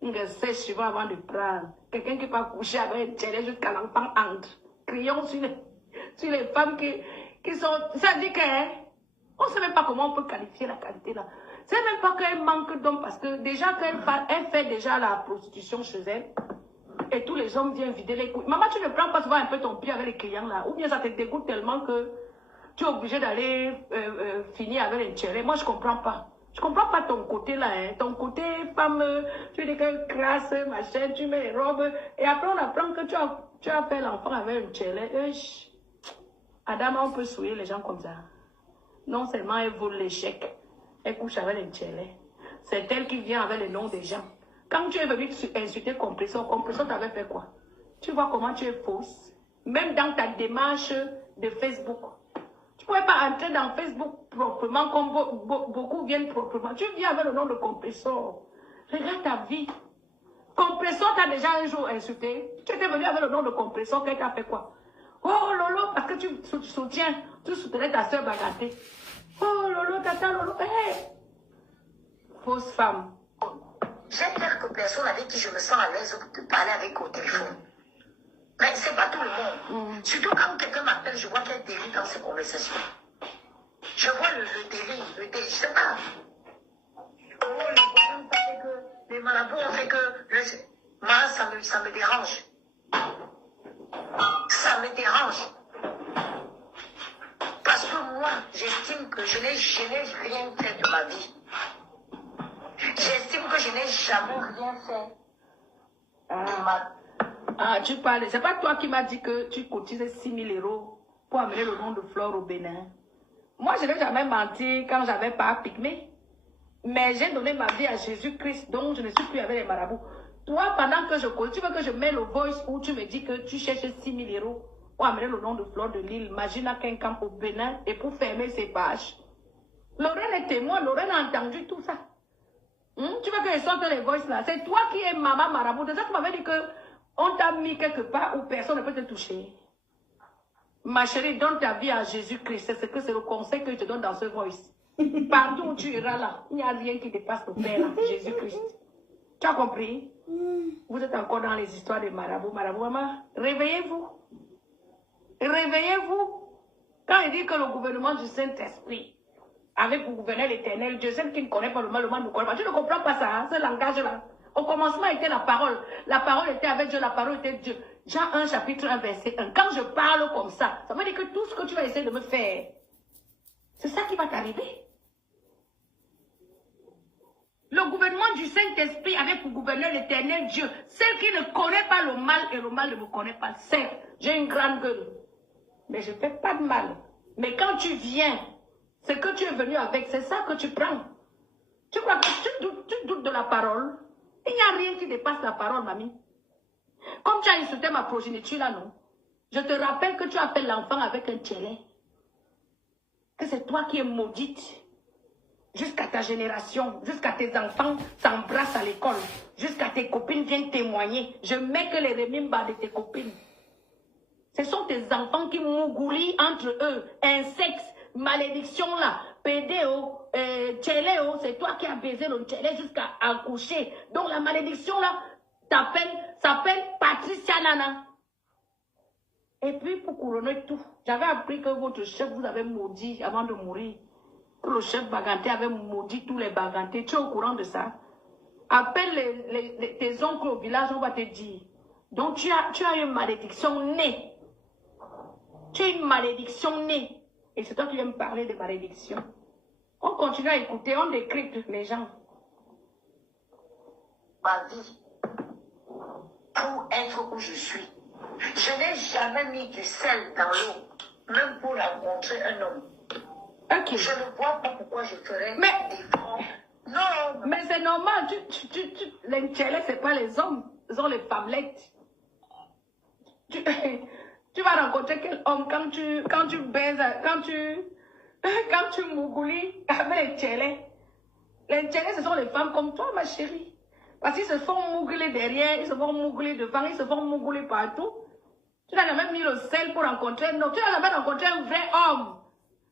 Il sait souvent avant de prendre. Quelqu'un qui va coucher avec un télé jusqu'à l'enfant entre. Crions sur les femmes qui sont... Ça dit qu'on ne sait même pas comment on peut qualifier la qualité là. C'est même pas qu'elle manque d'hommes parce que déjà elle fait déjà la prostitution chez elle. Et tous les hommes viennent vider les couilles. Maman, tu ne prends pas souvent un peu ton pied avec les clients là. Ou bien ça te dégoûte tellement que tu es obligé d'aller finir avec un télé. Moi, je ne comprends pas. Je ne comprends pas ton côté là. Hein. Ton côté femme, tu dis que crasse, machin, tu mets les robes. Et après, on apprend que tu as fait l'enfant avec un télé. Adama, on peut souiller les gens comme ça. Non seulement elle vole les chèques, elle couche avec un télé. C'est elle qui vient avec le nom des gens. Quand tu es venu insulter Compressor t'avait fait quoi? Tu vois comment tu es fausse. Même dans ta démarche de Facebook. Tu ne pouvais pas entrer dans Facebook proprement comme beaucoup viennent proprement. Tu viens avec le nom de Compressor. Regarde ta vie. Compressor t'a déjà un jour insulté. Tu étais venu avec le nom de Compressor, qu'elle t'a fait quoi? Oh Lolo, parce que tu soutenais ta soeur Bagaté. Oh Lolo, tata Lolo. Hey. Fausse femme. J'ai quelques personnes avec qui je me sens à l'aise de parler avec au téléphone. Mais c'est pas tout le monde. Surtout quand quelqu'un m'appelle, je vois qu'il y a un délire dans ces conversations. Je vois le délire, je sais pas. Oh, les marabouts ont fait que... Moi, ça me dérange. Ça me dérange. Parce que moi, j'estime que je n'ai rien fait de ma vie. J'estime que je n'ai jamais rien fait de ma vie. Ah, tu parles. C'est pas toi qui m'as dit que tu cotisais 6 000 € pour amener le nom de Flore au Bénin. Moi, je n'ai jamais menti quand j'avais pas pygmé. Mais j'ai donné ma vie à Jésus-Christ, donc je ne suis plus avec les marabouts. Toi, pendant que je cause, tu veux que je mette le voice où tu me dis que tu cherches 6 000 € pour amener le nom de Flore de Lille, imagine à qu'un camp au Bénin et pour fermer ses pages. Lorraine est témoin, Lorraine a entendu tout ça. Tu veux que je sorte les voices là? C'est toi qui es maman marabout. C'est ça que tu m'avais dit que on t'a mis quelque part où personne ne peut te toucher. Ma chérie, donne ta vie à Jésus-Christ. C'est le conseil que je te donne dans ce voice. Partout où tu iras là, il n'y a rien qui dépasse ton Père là, Jésus-Christ. Tu as compris? Vous êtes encore dans les histoires de marabout. Marabout, maman, réveillez-vous. Réveillez-vous. Quand il dit que le gouvernement du Saint-Esprit, avec le gouverneur éternel, Dieu, celle qui ne connaît pas le mal ne connaît pas. Tu ne comprends pas ça, hein, ce langage-là. Au commencement était la parole. La parole était avec Dieu, la parole était Dieu. Jean 1, chapitre 1, verset 1. Quand je parle comme ça veut dire que tout ce que tu vas essayer de me faire, c'est ça qui va t'arriver. Le gouvernement du Saint-Esprit avec pour gouverneur l'éternel Dieu. Celle qui ne connaît pas le mal et le mal ne me connaît pas. Certes, j'ai une grande gueule. Mais je ne fais pas de mal. Mais quand tu viens, ce que tu es venu avec, c'est ça que tu prends. Tu crois que tu doutes de la parole? Il n'y a rien qui dépasse la parole, mamie. Comme tu as insulté ma progéniture là, non? Je te rappelle que tu as fait l'enfant avec un télé. Que c'est toi qui es maudite. Jusqu'à ta génération, jusqu'à tes enfants s'embrassent à l'école, jusqu'à tes copines viennent témoigner. Je mets que les remimba de tes copines. Ce sont tes enfants qui mougoulient entre eux. Insectes, malédiction là, pédéo, tchéléo, c'est toi qui as baisé le tchélé jusqu'à accoucher. Donc la malédiction là s'appelle Patricia Nana. Et puis pour couronner tout, j'avais appris que votre chef vous avait maudit avant de mourir. Que le chef Baganté avait maudit tous les Bagantés. Tu es au courant de ça? Appelle tes oncles au village, on va te dire. Donc tu as une malédiction née. Tu as une malédiction née. Et c'est toi qui viens me parler de malédiction. On continue à écouter, on décrypte les gens. Ma vie, pour être où je suis, je n'ai jamais mis du sel dans l'eau, même pour rencontrer un homme. Okay. Je ne vois pas pourquoi je ferais des francs. Non. Mais c'est normal. Les tchélés, ce n'est pas les hommes. Ce sont les femmelettes. Tu vas rencontrer quel homme quand tu baises, quand tu mougoulis avec les tchélés. Les tchélés, ce sont les femmes comme toi, ma chérie. Parce qu'ils se font mougouler derrière, ils se font mougouler devant, ils se font mougouler partout. Tu n'as jamais mis le sel pour rencontrer un homme. Tu n'as jamais rencontré un vrai homme.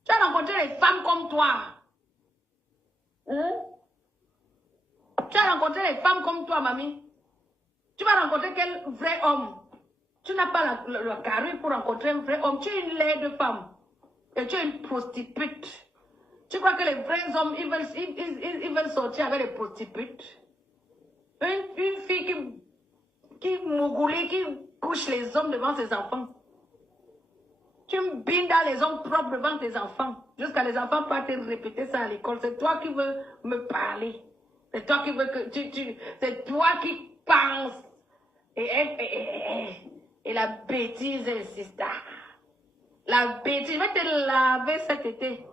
Tu as rencontré les femmes comme toi. Hein? Tu as rencontré les femmes comme toi, mamie. Tu vas rencontrer quel vrai homme? Tu n'as pas la carrure pour rencontrer un vrai homme. Tu es une laide femme. Et tu es une prostituée. Tu crois que les vrais hommes, ils veulent sortir avec les prostituées? Une fille qui mougoulée, qui couche les hommes devant ses enfants. Tu me bindes à les hommes propres devant tes enfants. Jusqu'à les enfants pas te répéter ça à l'école. C'est toi qui veux me parler. C'est toi qui veux que c'est toi qui penses. Et la bêtise insista. La bêtise. Je vais te laver cet été.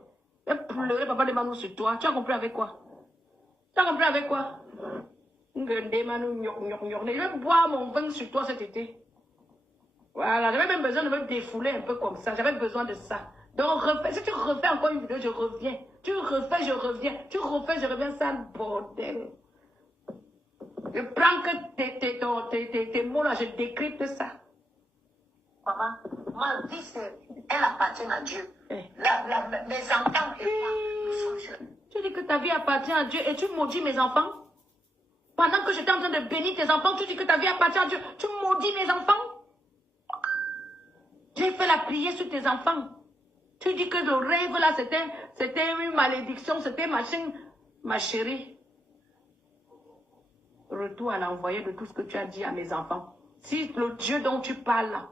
Je vais pleurer, papa de Manou sur toi. Tu as compris avec quoi? Tu as compris avec quoi? Je vais boire mon vin sur toi cet été. Voilà, j'avais même besoin de me défouler un peu comme ça. J'avais besoin de ça. Donc, si tu refais encore une vidéo, je reviens. Tu refais, je reviens. Tu refais, je reviens. Sale bordel. Je prends que tes mots là, je décrypte ça. Maman, ma vie, elle appartient à Dieu. Mes enfants et moi. Tu dis que ta vie appartient à Dieu et tu maudis mes enfants? Pendant que j'étais en train de bénir tes enfants, tu dis que ta vie appartient à Dieu. Tu maudis mes enfants? J'ai fait la prière sur tes enfants. Tu dis que le rêve là, c'était une malédiction, c'était machin. Ma chérie, retour à l'envoyé de tout ce que tu as dit à mes enfants. Si le Dieu dont tu parles là,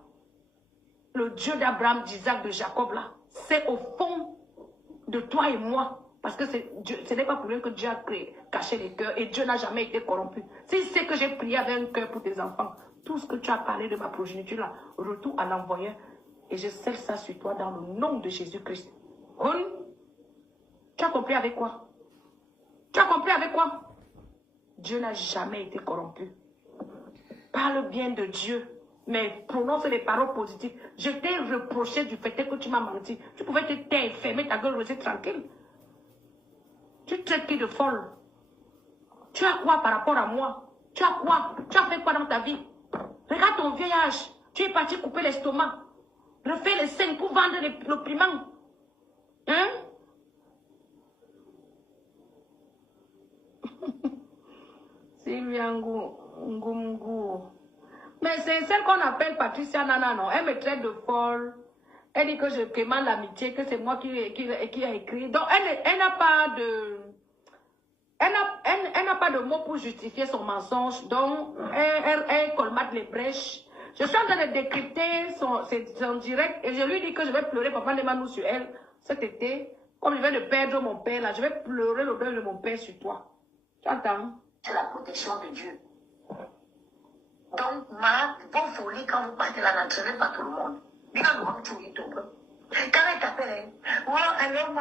le Dieu d'Abraham, d'Isaac, de Jacob là, c'est au fond de toi et moi. Parce que ce n'est pas pour rien que Dieu a caché les cœurs et Dieu n'a jamais été corrompu. Si c'est que j'ai prié avec un cœur pour tes enfants, tout ce que tu as parlé de ma progéniture là, retour à l'envoyeur. Et je scelle ça sur toi dans le nom de Jésus-Christ. Tu as compris avec quoi? Tu as compris avec quoi? Dieu n'a jamais été corrompu. Parle bien de Dieu, mais prononce les paroles positives. Je t'ai reproché du fait que tu m'as menti. Tu pouvais te taire, fermer ta gueule, rester tranquille. Tu traites qui de folle? Tu as quoi par rapport à moi? Tu as quoi? Tu as fait quoi dans ta vie? Regarde ton vieil âge. Tu es parti couper l'estomac. Refais les scènes pour vendre le piment. Hein? Sylvia Ngumgu. Mais c'est celle qu'on appelle Patricia Nana, non? Elle me traite de folle. Elle dit que je commande l'amitié, que c'est moi qui a écrit. Donc, elle n'a pas de... Elle n'a pas de mots pour justifier son mensonge. Donc, elle colmate les brèches. Je suis en train de décrypter son direct et je lui dis que je vais pleurer papa de Manou sur elle cet été. Comme je viens de perdre mon père là, je vais pleurer le deuil de mon père sur toi. Tu entends? C'est la protection de Dieu. Donc, vos folies, quand vous partez là, n'entraînez pas tout le monde. Quand elle t'appelle, ouais, alors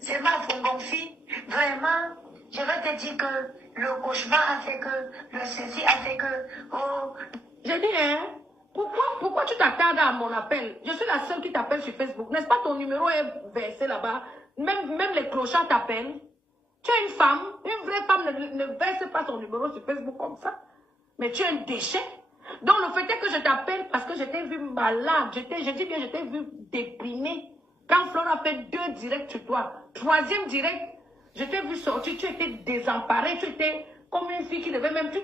c'est ma fongonfi. Vraiment, je vais te dire que le cauchemar a fait que, le ceci a fait que, oh. J'ai dit, hein? Pourquoi tu t'attardes à mon appel? Je suis la seule qui t'appelle sur Facebook. N'est-ce pas ton numéro est versé là-bas? Même les clochards t'appellent. Tu es une femme. Une vraie femme ne verse pas son numéro sur Facebook comme ça. Mais tu es un déchet. Donc le fait est que je t'appelle parce que je t'ai vu malade. Je dis bien, je t'ai vu déprimée. Quand Flora a fait 2 directs sur toi, 3e direct, je t'ai vu sortir, tu étais désemparée, tu étais comme une fille qui devait même... Tu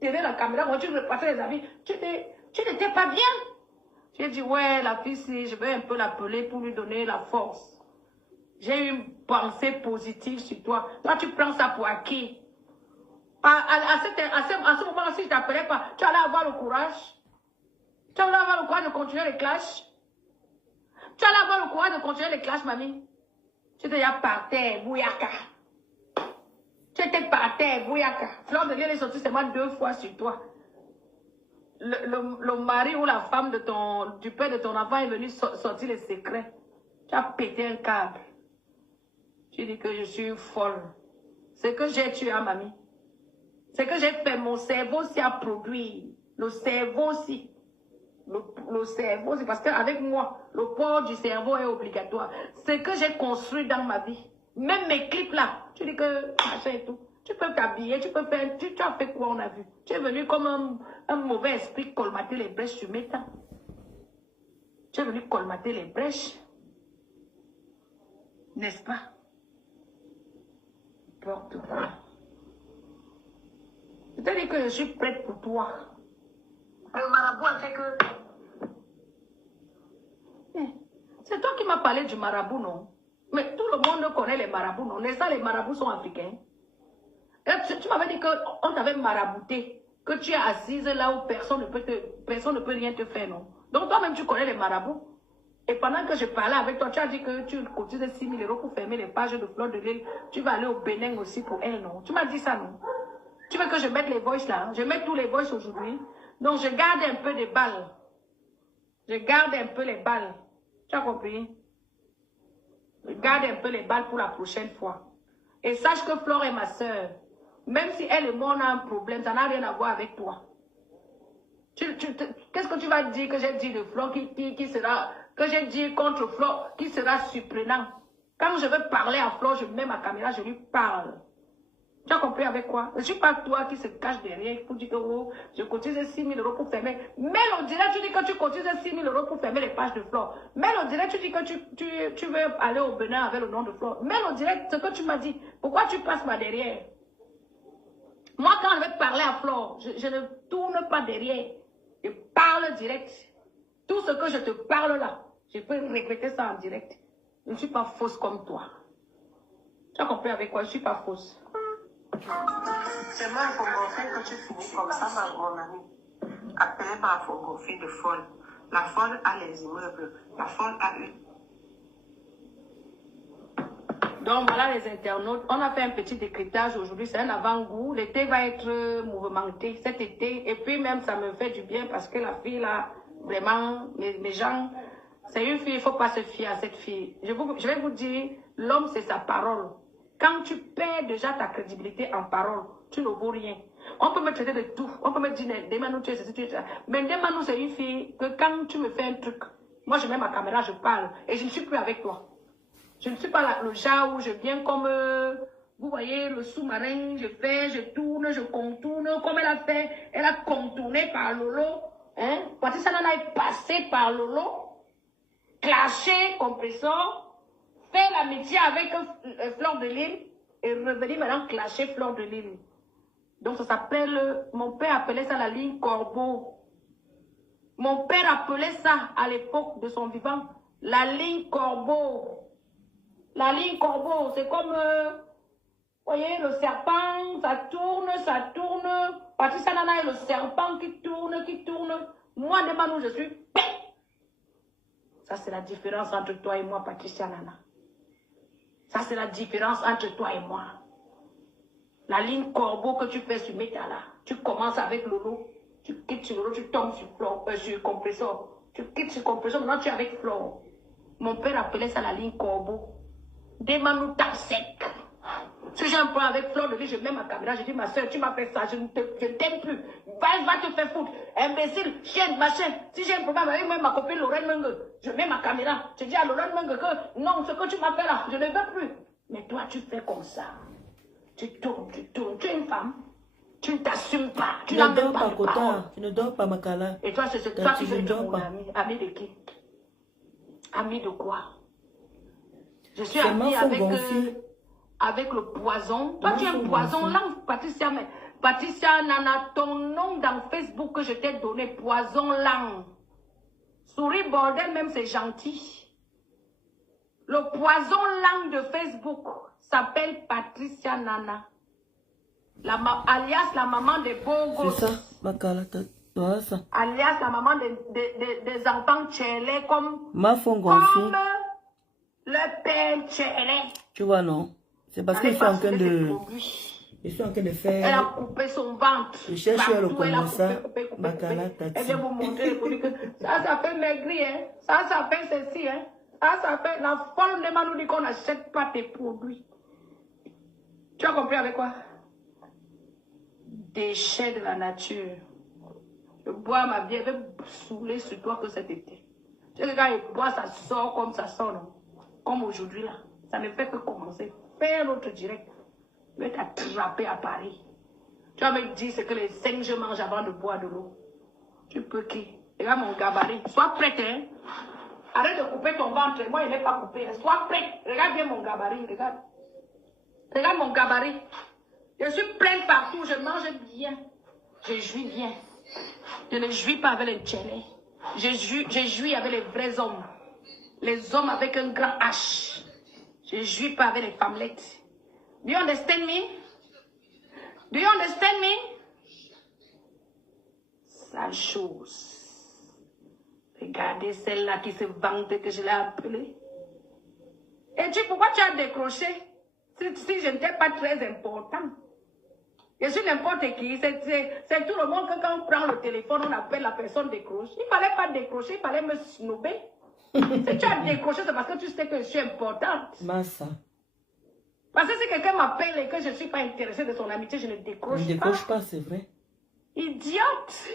tenais la caméra, quand tu repassais les avis, tu n'étais pas bien. J'ai dit, ouais, la fille, si je vais un peu l'appeler pour lui donner la force. J'ai une pensée positive sur toi. Toi, tu prends ça pour acquis. À ce moment-là, si je ne t'appelais pas, tu allais avoir le courage. Tu allais avoir le courage de continuer les clashs. Tu allais avoir le courage de continuer les clashs, mamie. Tu étais déjà par terre, bouyaka. Tu étais par terre, bouyaka. Fleur de Lyon est sortie seulement 2 fois sur toi. Le mari ou la femme du père de ton enfant est venu sortir les secrets. Tu as pété un câble. Tu dis que je suis folle. C'est que j'ai tué à mamie. C'est que j'ai fait, mon cerveau aussi a produit. Le cerveau aussi. Le cerveau, c'est parce qu'avec moi, le port du cerveau est obligatoire. C'est que j'ai construit dans ma vie. Même mes clips là, tu dis que machin et tout. Tu peux t'habiller, tu peux faire, tu as fait quoi on a vu. Tu es venu comme un mauvais esprit colmater les brèches sur mes temps. Tu es venu colmater les brèches. N'est-ce pas? Porte-toi. Je te dis que je suis prête pour toi. Le marabout a fait que... C'est toi qui m'as parlé du marabout, non? Mais tout le monde connaît les marabouts, non? Les marabouts sont africains. Et tu m'avais dit qu'on t'avait marabouté, que tu es assise là où personne ne peut rien te faire, non? Donc toi-même, tu connais les marabouts. Et pendant que je parlais avec toi, tu as dit que tu cotises 6 000 € pour fermer les pages de Fleur de Lille. Tu vas aller au Bénin aussi pour elle, non? Tu m'as dit ça, non? Tu veux que je mette les voices là? Je mets tous les voices aujourd'hui. Donc je garde un peu des balles. Je garde un peu les balles. Tu as compris? Je garde un peu les balles pour la prochaine fois. Et sache que Flore est ma soeur. Même si elle et moi on a un problème, ça n'a rien à voir avec toi. Qu'est-ce que tu vas dire que j'ai dit de Flore qui sera... Que j'ai dit contre Flore qui sera surprenant? Quand je veux parler à Flore, je mets ma caméra, je lui parle. Tu as compris avec quoi? Je ne suis pas toi qui se cache derrière pour dire que oh, je cotise 6 000 € pour fermer. Mais on dirait, tu dis que tu cotises 6 000 € pour fermer les pages de Flore. Mais on dirait, tu dis que tu veux aller au Bénin avec le nom de Flore. Mais on dirait ce que tu m'as dit. Pourquoi tu passes par derrière? Moi, quand je vais parler à Flore, je ne tourne pas derrière. Je parle direct. Tout ce que je te parle là, je peux répéter ça en direct. Je ne suis pas fausse comme toi. Tu as compris avec quoi? Je ne suis pas fausse. C'est moi, il faut montrer que tu finis comme ça, mon ami. Appelé par la photographie de folle. La folle a les immeubles. La folle a eu. Donc voilà les internautes. On a fait un petit décryptage aujourd'hui. C'est un avant-goût. L'été va être mouvementé cet été. Et puis même, ça me fait du bien parce que la fille là, vraiment, mes gens, c'est une fille, il ne faut pas se fier à cette fille. Je vais vous dire, l'homme c'est sa parole. Quand tu perds déjà ta crédibilité en parole, tu ne vaux rien. On peut me traiter de tout. On peut me dire, Demanou, tu es ceci, tu es ça. Mais Demanou, c'est une fille que quand tu me fais un truc, moi je mets ma caméra, je parle. Et je ne suis plus avec toi. Je ne suis pas le genre où je viens comme, vous voyez, le sous-marin, je tourne, je contourne. Comme elle a fait, elle a contourné par Lolo. Hein? Patricia Nana est passée par Lolo. Clashé, compresseur. Faire l'amitié avec Fleur de Lille et revenir maintenant clasher Fleur de Lille. Donc ça s'appelle, mon père appelait ça la ligne Corbeau. Mon père appelait ça à l'époque de son vivant la ligne Corbeau. La ligne Corbeau, c'est comme, vous voyez, le serpent, ça tourne. Patricia Nana est le serpent qui tourne. Moi, Demanou, je suis... Ça, c'est la différence entre toi et moi, Patricia Nana. Ça, c'est la différence entre toi et moi. La ligne Corbeau que tu fais sur Métala, tu commences avec Lolo, tu quittes sur Lolo, tu tombes sur compresseur. Tu quittes sur compresseur, maintenant tu es avec Flore. Mon père appelait ça la ligne Corbeau. Demanou tape sec. Si j'ai un problème avec Fleur de Lille, je mets ma caméra, je dis ma soeur, tu m'as fait ça, je ne t'aime plus. Va te faire foutre. Imbécile, chienne, machin. Si j'ai un problème avec même ma copine Lorraine Mengue, je mets ma caméra. Je dis à Lorraine Mengue que non, ce que tu m'as fait là, je ne veux plus. Mais toi, tu fais comme ça. Tu tournes. Tu es une femme. Tu ne t'assumes pas. Tu n'as même pas de parole. Tu ne dors pas, Makala. Et toi, c'est toi qui veux être mon ami. Ami de qui? Ami de quoi? Je suis amie avec le poison. Toi, tu es un poison. Là, Patricia Nana, ton nom dans Facebook que je t'ai donné, Poison Lang. Souris bordel, même c'est gentil. Le Poison Lang de Facebook s'appelle Patricia Nana. Alias la maman des beaux gosses. C'est ça, Makala, toi, ça. Alias la maman des enfants tchélés comme le père tchélé. Tu vois, non? C'est parce que je suis en train de... Je suis en train de faire... Elle a coupé son ventre. Je cherche le commençant. Makala, elle vient vous montrer le produit que ça fait maigrir, hein. Ça fait ceci, hein. Ça fait... La folle de Manu dit qu'on n'achète pas tes produits. Tu as compris avec quoi? Déchets de la nature. Je bois ma bière, je vais saouler sur toi que cet été. Tu sais, quand je bois, ça sort comme ça sort, non? Comme aujourd'hui, là. Ça ne fait que commencer. Faire notre direct. Je vais t'attraper à Paris. Tu vas me dire ce que les 5 je mange avant de boire de l'eau. Tu peux qui? Regarde mon gabarit. Sois prête, hein? Arrête de couper ton ventre. Moi, il n'est pas coupé. Sois prête. Regarde bien mon gabarit. Regarde. Regarde mon gabarit. Je suis pleine partout, je mange bien. Je jouis bien. Je ne jouis pas avec les tchélés. Je jouis avec les vrais hommes. Les hommes avec un grand H. Je ne jouis pas avec les femmelettes. Do you understand me? Do you understand me? Sale chose. Regardez celle-là qui se vante que je l'ai appelée. Et pourquoi tu as décroché? Si je n'étais pas très important. Je suis n'importe qui. C'est tout le monde que quand on prend le téléphone, on appelle la personne décroche. Il ne fallait pas décrocher, il fallait me snobber. Si tu as décroché, c'est parce que tu sais que je suis importante. Massa. Parce que si quelqu'un m'appelle et que je ne suis pas intéressée de son amitié, je ne décroche pas. Ne décroche pas, c'est vrai. Idiote.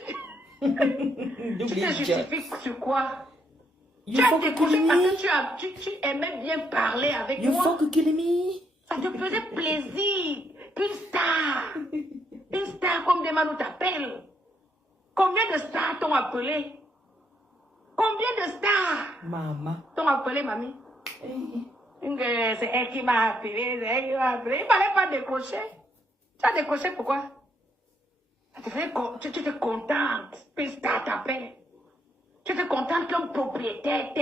Tu te justifies sur quoi? You tu as décroché parce que tu aimais bien parler avec moi. You fuck kill me. Ça te faisait plaisir. Une star comme des Manu t'appelle. Combien de stars t'ont appelé? Combien de stars? Maman. T'ont appelé, mamie? C'est elle qui m'a appelé, c'est elle qui m'a appelé. Il ne fallait pas décrocher. Tu as décroché pourquoi? Tu étais contente qu'une star t'appelle. Tu étais contente qu'un propriétaire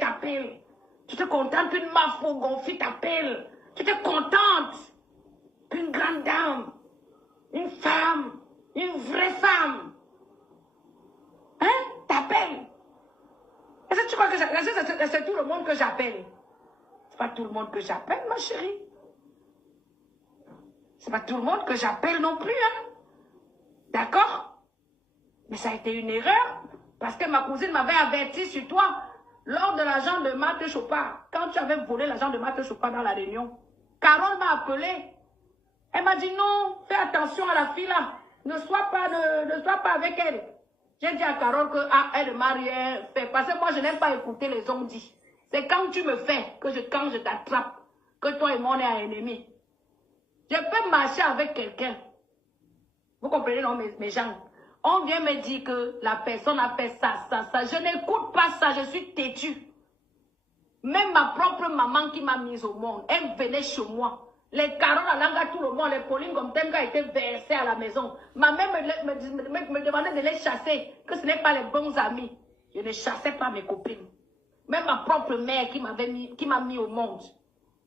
t'appelle. Tu étais contente qu'une mafo gonfie t'appelle. Tu étais contente qu'une grande dame, une femme, une vraie femme, hein, t'appelle. Est-ce que tu crois que c'est tout le monde que j'appelle? C'est pas tout le monde que j'appelle, ma chérie. C'est pas tout le monde que j'appelle non plus, hein. D'accord? Mais ça a été une erreur, parce que ma cousine m'avait averti sur toi lors de l'agent de Marthe Chopard. Quand tu avais volé l'agent de Marthe Chopard dans la réunion, Carole m'a appelé. Elle m'a dit non, fais attention à la fille là. Ne sois pas avec elle. J'ai dit à Carole qu'elle ne m'a rien fait. Parce que moi, je n'aime pas écouter les hommes dit. C'est quand tu me fais, quand je t'attrape, que toi et moi on est un ennemi. Je peux marcher avec quelqu'un. Vous comprenez, non, mes gens? On vient me dire que la personne a fait ça. Je n'écoute pas ça, je suis têtue. Même ma propre maman qui m'a mise au monde, elle venait chez moi. Les carottes à l'anga, tout le monde, les Pauline comme Tenga étaient versés à la maison. Ma mère me demandait de les chasser, que ce n'est pas les bons amis. Je ne chassais pas mes copines. Même ma propre mère qui m'a mis au monde.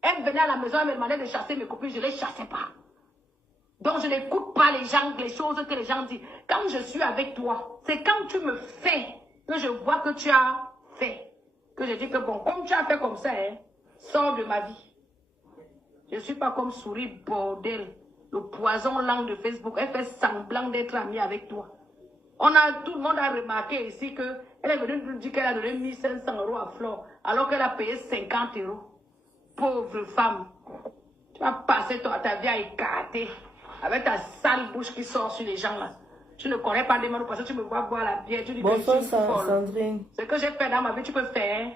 Elle venait à la maison, elle me demandait de chasser mes copines, je ne les chassais pas. Donc je n'écoute pas les choses que les gens disent. Quand je suis avec toi, c'est quand tu me fais que je vois que tu as fait. Que je dis que bon, comme tu as fait comme ça, hein, sors de ma vie. Je ne suis pas comme Souris bordel, le poison langue de Facebook. Elle fait semblant d'être amie avec toi. Tout le monde a remarqué ici qu'elle est venue nous dire qu'elle a donné 1500 € à Flore, alors qu'elle a payé 50 €. Pauvre femme. Tu vas passer ta vie à écarter avec ta sale bouche qui sort sur les gens là. Tu ne connais pas des mots parce que tu me vois boire la bière. Tu dis bonsoir, que je suis folle. Sandrine. Ce que j'ai fait dans ma vie, tu peux faire.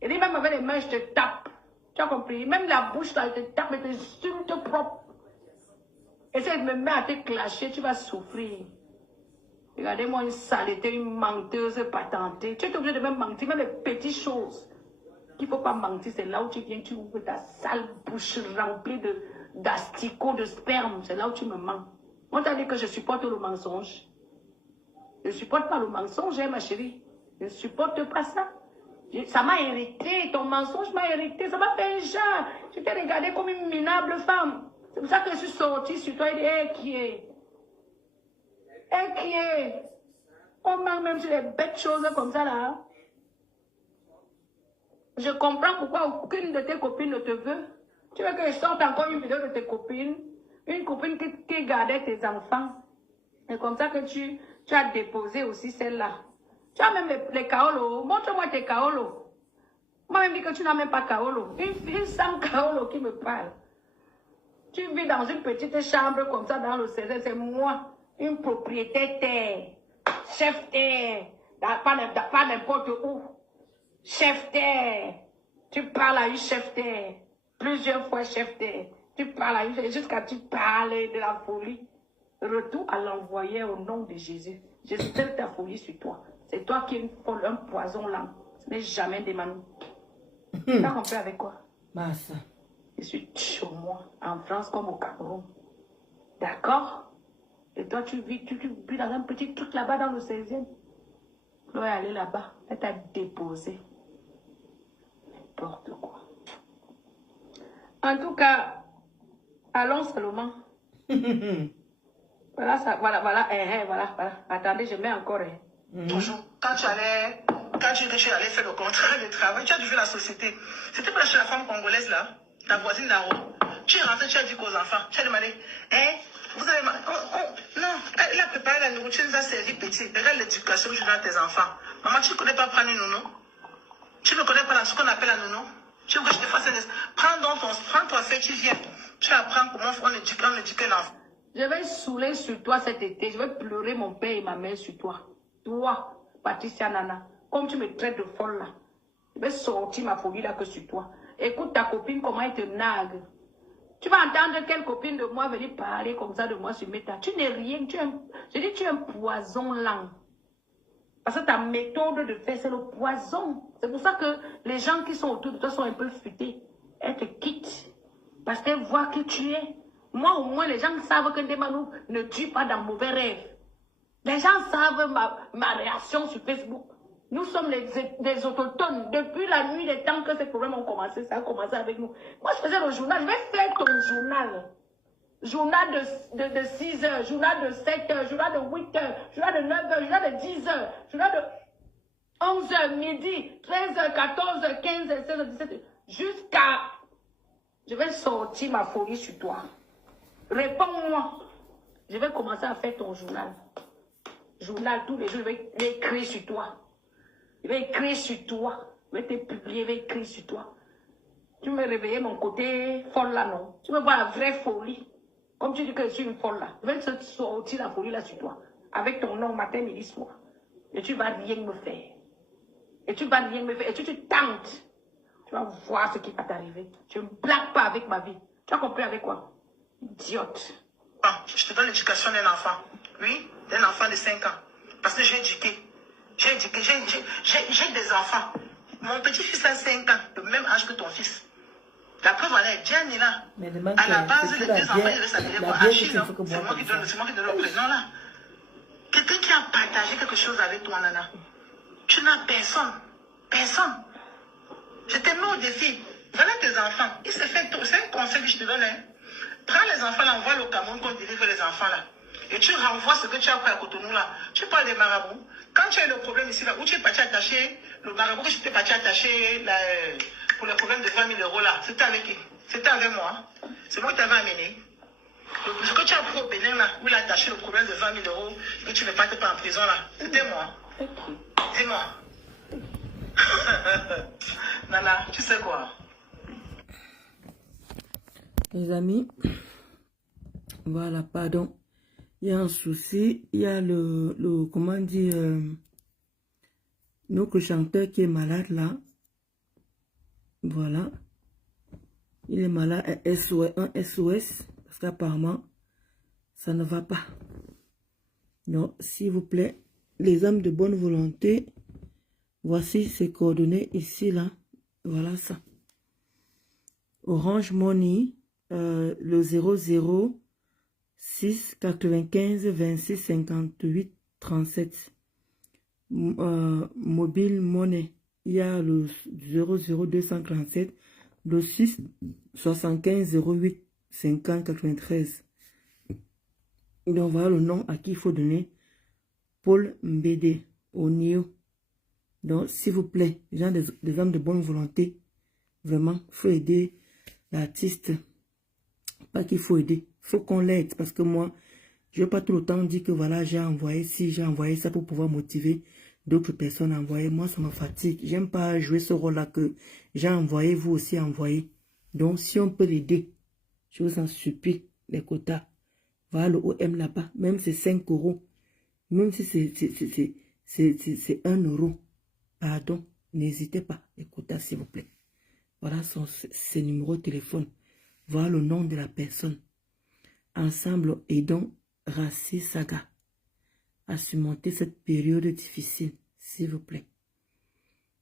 Et dit même avec les mains, je te tape. Tu as compris? Même la bouche là, je te tape, mais tu te propre. Essaye de me mettre à te clasher, tu vas souffrir. Regardez-moi une saleté, une menteuse patentée. Tu es obligé de même mentir, même les petites choses. Il ne faut pas mentir, c'est là où tu viens, tu ouvres ta sale bouche remplie d'asticots, de sperme. C'est là où tu me mens. On t'a dit que je supporte le mensonge. Je ne supporte pas le mensonge, hein, ma chérie. Je ne supporte pas ça. Ça m'a irrité, ton mensonge m'a irrité, ça m'a fait un genre. Tu t'es regardée comme une minable femme. C'est pour ça que je suis sortie sur toi et dit, hé, qui est? Hé, qui est? On ment même sur les bêtes choses comme ça là. Je comprends pourquoi aucune de tes copines ne te veut. Tu veux que je sorte encore une vidéo de tes copines? Une copine qui gardait tes enfants. Et comme ça que tu as déposé aussi celle-là. Tu as même les kaolo. Montre-moi tes kaolo. Moi-même dis que tu n'as même pas kaolo. Une fille sans kaolo qui me parle. Tu vis dans une petite chambre comme ça dans le 16e. C'est moi, une propriétaire terre. Chef terre. Pas n'importe où. Chef terre. Tu parles à une chef terre. Plusieurs fois chef terre. Tu parles à une chef terre jusqu'à tu parles de la folie. Retour à l'envoyer au nom de Jésus. Je spère ta folie sur toi. C'est toi qui es une folle, un poison là. Ce n'est jamais des manous. Tu as compris avec quoi? Massa. Je suis chez moi, en France comme au Cameroun. D'accord? Et toi, tu vis dans un petit truc là-bas dans le 16e. Chloé est allée là-bas. Elle t'a déposé. N'importe quoi. En tout cas, allons seulement. Voilà, ça, voilà. Attendez, je mets encore. Toujours. Quand tu allais faire le contrat de travail, tu as dû faire la société. C'était pas chez la femme congolaise là, ta voisine Naro. Tu es rentré, tu as dit aux enfants, tu as demandé, vous avez... non, elle a préparé la nourriture, elle nous a servi petit. Regarde l'éducation que tu donnes à tes enfants. Maman, tu ne connais pas prendre une nounou? Tu ne connais pas ce qu'on appelle la nounou? Tu veux que je te fasse un... Prends ton fait, tu viens. Tu apprends comment on éduque l'enfant. Je vais saouler sur toi cet été. Je vais pleurer mon père et ma mère sur toi. Toi, Patricia Nana, comme tu me traites de folle là. Je vais sortir ma folie là que sur toi. Écoute ta copine, comment elle te nague. Tu vas entendre quelle copine de moi venir parler comme ça de moi sur Meta. Tu n'es rien. Tu es un poison lent. Parce que ta méthode de faire, c'est le poison. C'est pour ça que les gens qui sont autour de toi sont un peu futés. Elles te quittent. Parce qu'elles voient qui tu es. Moi, au moins, les gens savent que Ndemanou ne tue pas dans mauvais rêves. Les gens savent ma réaction sur Facebook. Nous sommes des autochtones. Depuis la nuit des temps que ces problèmes ont commencé, ça a commencé avec nous. Moi, je faisais le journal. Je vais faire ton journal. Journal de 6 heures, journal de 7 heures, journal de 8 heures, journal de 9 heures, journal de 10 heures, journal de 11 heures, midi, 13 heures, 14 heures, 15 heures, 16 heures, 17 heures. Jusqu'à... Je vais sortir ma folie sur toi. Réponds-moi. Je vais commencer à faire ton journal. Journal, tous les jours, je vais écrire sur toi. Je vais écrire sur toi. Je vais te publier, je vais écrire sur toi. Tu me réveillais mon côté folle là, non? Tu me vois la vraie folie. Comme tu dis que je suis une folle là. Je vais te sortir la folie là sur toi. Avec ton nom matin, midi, soir. Et tu vas rien me faire. Et tu vas rien me faire. Et tu tentes. Tu vas voir ce qui va t'arriver. Tu ne me blagues pas avec ma vie. Tu as compris avec quoi? Idiote. Je te donne l'éducation d'un enfant. Oui, d'un enfant de 5 ans. Parce que j'ai éduqué. J'ai des enfants. Mon petit-fils a 5 ans, le même âge que ton fils. La preuve, elle est Jenny là. À la base, les deux enfants, ils devaient s'appeler quoi? Achille, non? C'est moi qui donne le prénom là. Quelqu'un qui a partagé quelque chose avec toi, Nana. Tu n'as personne. Personne. Je t'ai mis au défi. Voilà tes enfants. C'est un conseil que je te donne. Hein. Prends les enfants là, envoie au Cameroun qu'on délivre les enfants là. Et tu renvoies ce que tu as appris à Cotonou là. Tu parles des marabouts. Quand tu as le problème ici là, où tu es parti attacher, le marabout que je t'ai parti attacher pour le problème de 20 000 € là, c'était avec qui? C'était avec moi. C'est moi qui t'avais amené. Ce que tu as appris au Bénin là, où il a attaché le problème de 20 000 €, que tu ne partais pas en prison là, c'était moi. Dis-moi. Nana, tu sais quoi? Les amis, voilà, pardon. Il y a un souci. Il y a comment dire, notre chanteur qui est malade là. Voilà. Il est malade, un SOS, parce qu'apparemment, ça ne va pas. Donc, s'il vous plaît, les âmes de bonne volonté, voici ces coordonnées ici, là. Voilà ça. Orange Money, le 006 95 26 58 37. Mobile Money, il y a le 00247, le 6 75 08 50 93. Donc voilà le nom à qui il faut donner. Paul Mbede Onio. Donc s'il vous plaît, les gens des hommes de bonne volonté, vraiment, il faut aider l'artiste. Pas qu'il faut aider, il faut qu'on l'aide. Parce que moi, je ne veux pas tout le temps dire que voilà, j'ai envoyé ci, j'ai envoyé ça pour pouvoir motiver d'autres personnes à envoyer. Moi, ça me fatigue. J'aime pas jouer ce rôle-là que j'ai envoyé, vous aussi envoyez. Donc, si on peut l'aider, je vous en supplie, les quotas. Voilà le OM là-bas. Même si c'est 5 €. Même si c'est 1 €. Pardon. N'hésitez pas, les quotas, s'il vous plaît. Voilà ses numéros de téléphone. Voilà le nom de la personne. Ensemble, aidons Rassi Saga à surmonter cette période difficile, s'il vous plaît.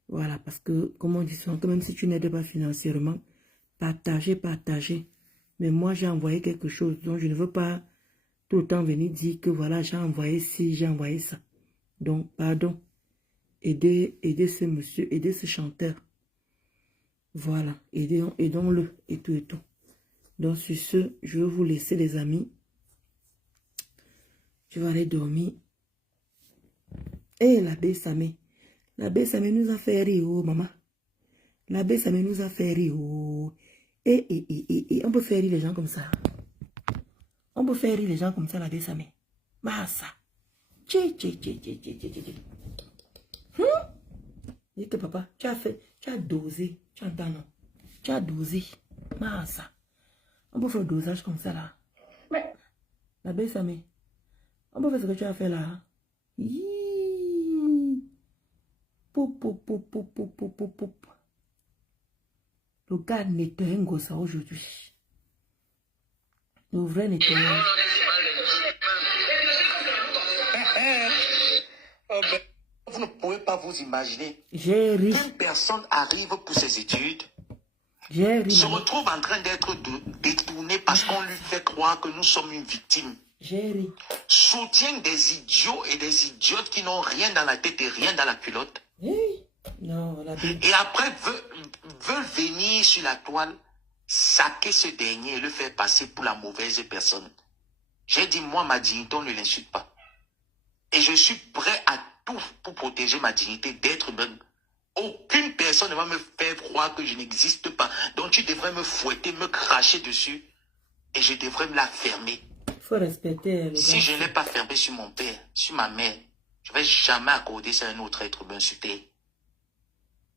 Voilà, parce que, comme on dit souvent, même si tu n'aides pas financièrement, Partagez. Mais moi, j'ai envoyé quelque chose. Donc, je ne veux pas tout le temps venir dire que voilà, j'ai envoyé ci, j'ai envoyé ça. Donc, pardon. Aidez ce monsieur, aidez ce chanteur. Voilà, aidons-le et tout et tout. Donc, sur ce, je vais vous laisser, les amis. Je vais aller dormir. Et l'abbé Samé. L'abbé Samé nous a fait rire, oh, maman. L'abbé Samé nous a fait rire, oh. Et on peut faire rire les gens comme ça. On peut faire rire les gens comme ça, l'abbé Samé. Massa. Dis que papa, tu as dosé. Tu entends, non? Tu as dosé. Massa. On peut faire le dosage comme ça, là. Mais, l'abbé Samé, on peut faire ce que tu as fait, là. Le gars nettoie un gosse aujourd'hui. Le vrai nettoyage. Vous ne pouvez pas vous imaginer qu'une personne arrive pour ses études, se retrouve en train d'être détournée parce qu'on lui fait croire que nous sommes une victime. Soutient des idiots et des idiotes qui n'ont rien dans la tête et rien dans la culotte. Non, et après veulent venir sur la toile, saquer ce dernier et le faire passer pour la mauvaise personne. J'ai dit, moi, ma dignité, on ne l'insulte pas. Et je suis prêt à tout pour protéger ma dignité d'être humain. Aucune personne ne va me faire croire que je n'existe pas. Donc tu devrais me fouetter, me cracher dessus. Et je devrais me la fermer. Il faut respecter. Si je ne l'ai pas fermé sur mon père, sur ma mère, je ne vais jamais accorder ça à un autre être humain sur terre.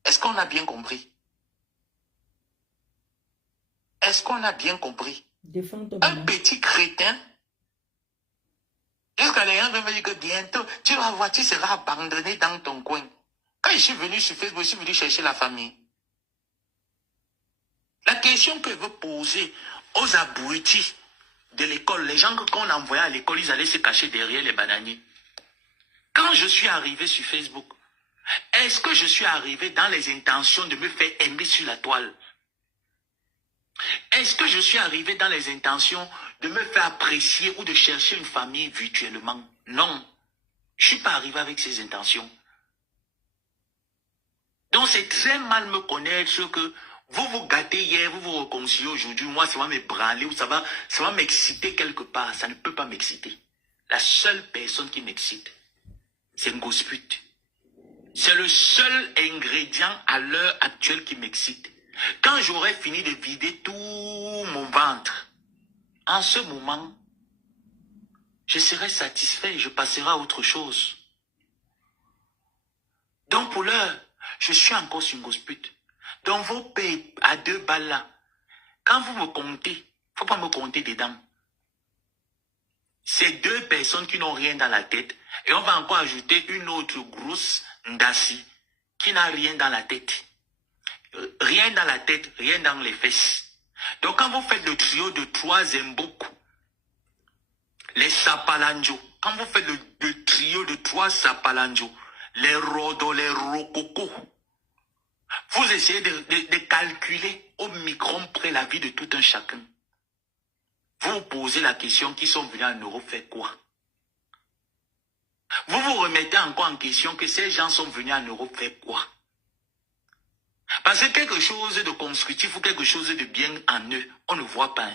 Est-ce qu'on a bien compris? Est-ce qu'on a bien compris? Un petit crétin, jusqu'à les gens vont me dire que bientôt, tu vas voir, tu seras abandonné dans ton coin. Quand je suis venu sur Facebook, je suis venu chercher la famille. La question que je veux poser aux abrutis de l'école, les gens qu'on envoyait à l'école, ils allaient se cacher derrière les bananiers. Quand je suis arrivé sur Facebook, est-ce que je suis arrivé dans les intentions de me faire aimer sur la toile? Est-ce que je suis arrivé dans les intentions de me faire apprécier ou de chercher une famille virtuellement? Non. Je ne suis pas arrivé avec ces intentions. Donc c'est très mal me connaître que vous vous gâtez hier, vous vous réconciliez aujourd'hui. Moi, ça va me branler ou ça va m'exciter quelque part. Ça ne peut pas m'exciter. La seule personne qui m'excite, c'est Ngosput. C'est le seul ingrédient à l'heure actuelle qui m'excite. Quand j'aurai fini de vider tout mon ventre, en ce moment, je serai satisfait et je passerai à autre chose. Donc pour l'heure, je suis encore sur Ngosput. Donc vos payes à 2 balles là, quand vous me comptez, il ne faut pas me compter dedans. C'est 2 personnes qui n'ont rien dans la tête. Et on va encore ajouter une autre grosse Ndassi qui n'a rien dans la tête. Rien dans la tête, rien dans les fesses. Donc quand vous faites le trio de 3 Zemboukou, les Sapalanjo, quand vous faites le trio de 3 Sapalanjo, les Rodo, les Rococo, vous essayez de calculer au micron près la vie de tout un chacun. Vous vous posez la question, qui sont venus en Europe faire quoi? Vous vous remettez encore en question que ces gens sont venus en Europe faire quoi? Parce que quelque chose de constructif ou quelque chose de bien en eux, on ne voit pas.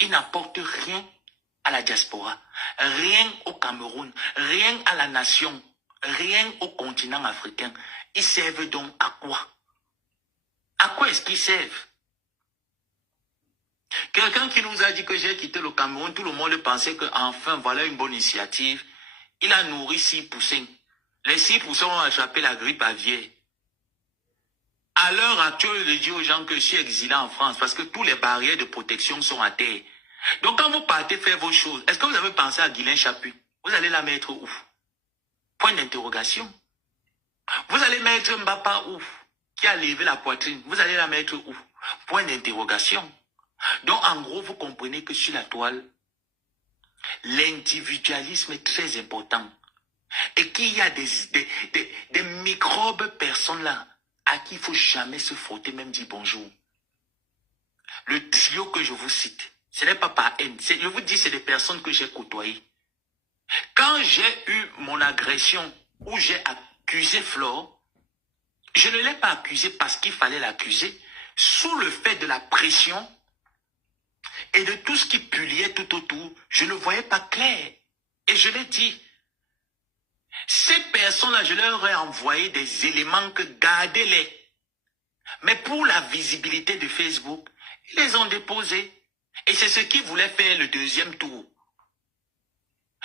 Ils n'apportent rien à la diaspora, rien au Cameroun, rien à la nation, rien au continent africain. Ils servent donc à quoi? À quoi est-ce qu'ils servent? Quelqu'un qui nous a dit que j'ai quitté le Cameroun, tout le monde pensait qu'enfin, voilà une bonne initiative. Il a nourri 6 poussins. Les 6 poussins ont attrapé la grippe aviaire. À l'heure actuelle, je dis aux gens que je suis exilé en France parce que toutes les barrières de protection sont à terre. Donc quand vous partez faire vos choses, est-ce que vous avez pensé à Guylaine Chapuis? Vous allez la mettre où? Point d'interrogation. Vous allez mettre Mbapa où? Qui a levé la poitrine? Vous allez la mettre où? Point d'interrogation. Donc en gros, vous comprenez que sur la toile, l'individualisme est très important. Et qu'il y a des microbes personnes là à qui il ne faut jamais se frotter, même dire bonjour. le trio que je vous cite, ce n'est pas par haine. Je vous dis, c'est des personnes que j'ai côtoyées. Quand j'ai eu mon agression, où j'ai accusé Flore, je ne l'ai pas accusé parce qu'il fallait l'accuser, sous le fait de la pression et de tout ce qui pullulait tout autour, je ne voyais pas clair. Et je l'ai dit, ces personnes-là, je leur ai envoyé des éléments que gardez-les. Mais pour la visibilité de Facebook, ils les ont déposés. Et c'est ce qu'ils voulaient faire le deuxième tour.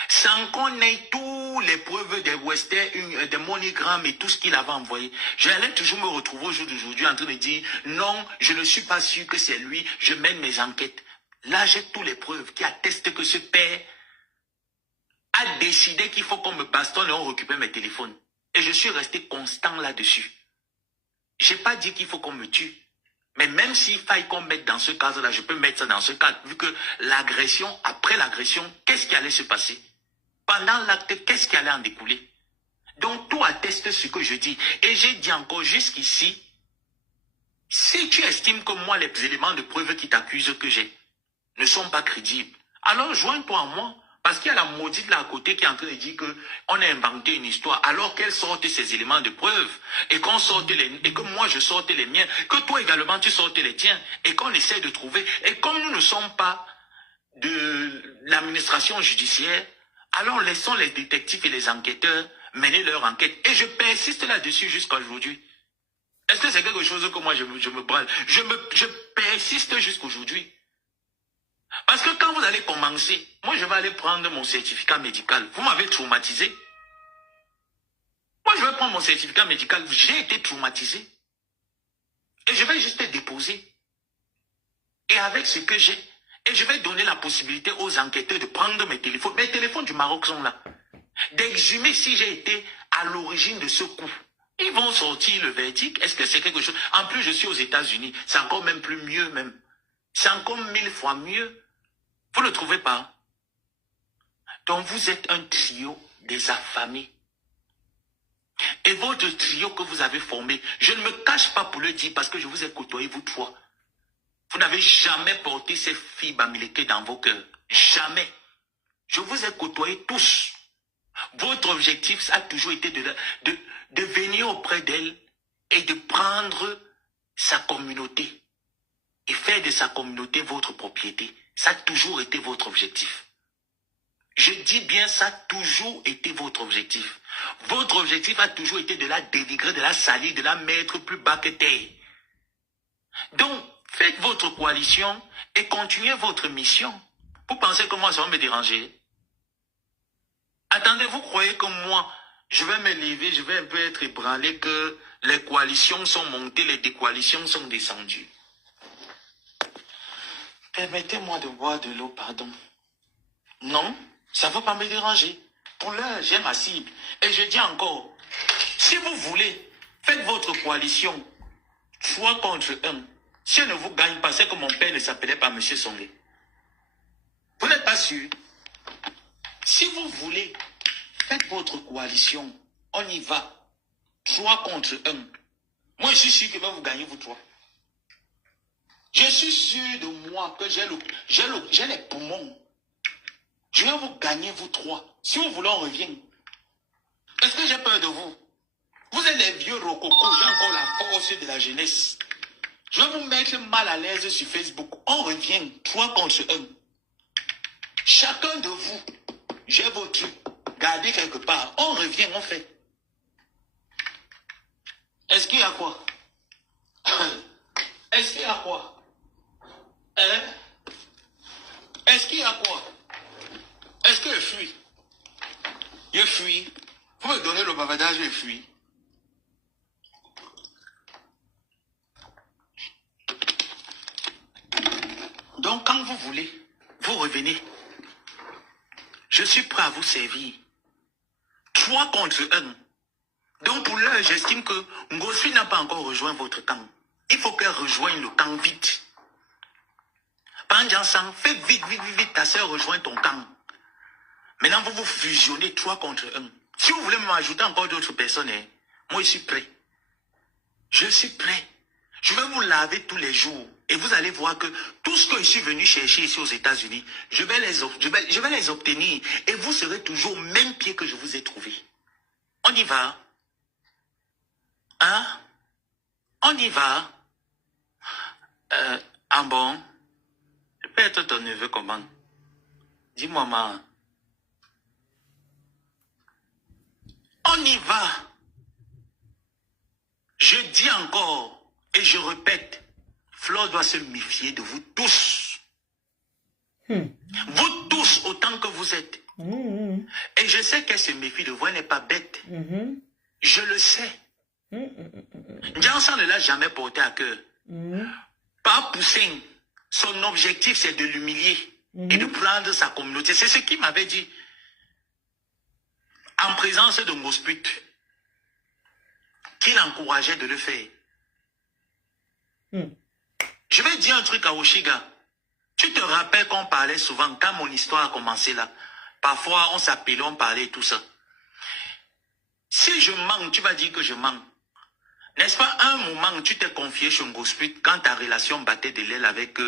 Sans qu'on ait tous les preuves des Western, des MoneyGram et tout ce qu'il avait envoyé. J'allais toujours me retrouver au jour d'aujourd'hui en train de dire, non, je ne suis pas sûr que c'est lui, je mène mes enquêtes. Là, j'ai toutes les preuves qui attestent que ce père a décidé qu'il faut qu'on me bastonne et on récupère mes téléphones. Et je suis resté constant là-dessus. Je n'ai pas dit qu'il faut qu'on me tue. Mais même s'il faille qu'on mette dans ce cadre-là, je peux mettre ça dans ce cadre, vu que l'agression, après l'agression, qu'est-ce qui allait se passer? Pendant l'acte, qu'est-ce qui allait en découler? Donc tout atteste ce que je dis. Et j'ai dit encore jusqu'ici, si tu estimes que moi, les éléments de preuve qui t'accusent que j'ai ne sont pas crédibles, alors joins-toi à moi. Parce qu'il y a la maudite là à côté qui est en train de dire qu'on a inventé une histoire, alors qu'elle sorte ces éléments de preuve, et qu'on sorte et que moi je sorte les miens, que toi également tu sortes les tiens, et qu'on essaie de trouver. Et comme nous ne sommes pas de l'administration judiciaire, alors laissons les détectives et les enquêteurs mener leur enquête. Et je persiste là-dessus jusqu'à aujourd'hui. Est-ce que c'est quelque chose que moi je me brûle? Je persiste jusqu'aujourd'hui. Parce que quand vous allez commencer, moi je vais aller prendre mon certificat médical. Vous m'avez traumatisé. Moi je vais prendre mon certificat médical. J'ai été traumatisé. Et je vais juste déposer. Et avec ce que j'ai, et je vais donner la possibilité aux enquêteurs de prendre mes téléphones. Mes téléphones du Maroc sont là. D'exhumer si j'ai été à l'origine de ce coup. Ils vont sortir le verdict. Est-ce que c'est quelque chose? En plus je suis aux États-Unis. C'est encore même plus mieux même. C'est encore 1000 fois mieux. Vous ne le trouvez pas? Donc vous êtes un trio des affamés. Et votre trio que vous avez formé, je ne me cache pas pour le dire parce que je vous ai côtoyé vous trois. Vous n'avez jamais porté ces filles bamilekées dans vos cœurs. Jamais. Je vous ai côtoyé tous. Votre objectif a toujours été de venir auprès d'elle et de prendre sa communauté. Et faire de sa communauté votre propriété. Ça a toujours été votre objectif. Je dis bien, ça a toujours été votre objectif. Votre objectif a toujours été de la dénigrer, de la salir, de la mettre plus bas que terre. Donc, faites votre coalition et continuez votre mission. Vous pensez que moi, ça va me déranger? Attendez, vous croyez que moi, je vais me lever, je vais un peu être ébranlé que les coalitions sont montées, les décoalitions sont descendues. Permettez-moi de boire de l'eau, pardon. Non, ça ne va pas me déranger. Pour l'heure, j'ai ma cible. Et je dis encore, si vous voulez, faites votre coalition 3 contre 1. Si elle ne vous gagne pas, c'est que mon père ne s'appelait pas M. Songé. Vous n'êtes pas sûr? Si vous voulez, faites votre coalition. On y va. 3 contre 1. Moi, je suis sûr que vous gagnez, vous 3. Je suis sûr de moi que j'ai les poumons. Je vais vous gagner, vous 3. Si vous voulez, on revient. Est-ce que j'ai peur de vous? Vous êtes les vieux rococos, j'ai encore la force de la jeunesse. Je vais vous mettre mal à l'aise sur Facebook. On revient, 3 contre 1. Chacun de vous, j'ai vos trucs. Gardez quelque part. On revient, on fait. Est-ce qu'il y a quoi? Est-ce qu'il y a quoi? Hein? Est-ce qu'il y a quoi? Est-ce que je fuis? Je fuis. Vous me donnez le bavardage, je fuis. Donc quand vous voulez, vous revenez. Je suis prêt à vous servir. 3 contre 1. Donc pour l'heure, j'estime que Ngosui n'a pas encore rejoint votre camp. Il faut qu'elle rejoigne le camp vite. Panjansan, fais vite, vite, vite, vite, ta soeur rejoint ton camp. Maintenant, vous vous fusionnez 3 contre 1. Si vous voulez m'ajouter encore d'autres personnes, moi je suis prêt. Je suis prêt. Je vais vous laver tous les jours. Et vous allez voir que tout ce que je suis venu chercher ici aux États-Unis, je vais les obtenir. Et vous serez toujours au même pied que je vous ai trouvé. On y va. Hein? On y va. Ah bon? Je peux être ton neveu comment? Dis-moi, maman. On y va. Je dis encore et je répète, Flo doit se méfier de vous tous. Vous tous autant que vous êtes. Et je sais qu'elle se méfie de vous, elle n'est pas bête. Je le sais. Janssen ne l'a jamais porté à cœur. Pas Poussin, son objectif c'est de l'humilier et de prendre sa communauté. C'est ce qu'il m'avait dit. En présence de Mosput, qu'il encourageait de le faire. Je vais dire un truc à Oshiga. Tu te rappelles qu'on parlait souvent, quand mon histoire a commencé là, parfois on s'appelait, on parlait tout ça. Si je mens, tu vas dire que je mens. N'est-ce pas un moment où tu t'es confié sur Ngosput quand ta relation battait de l'aile avec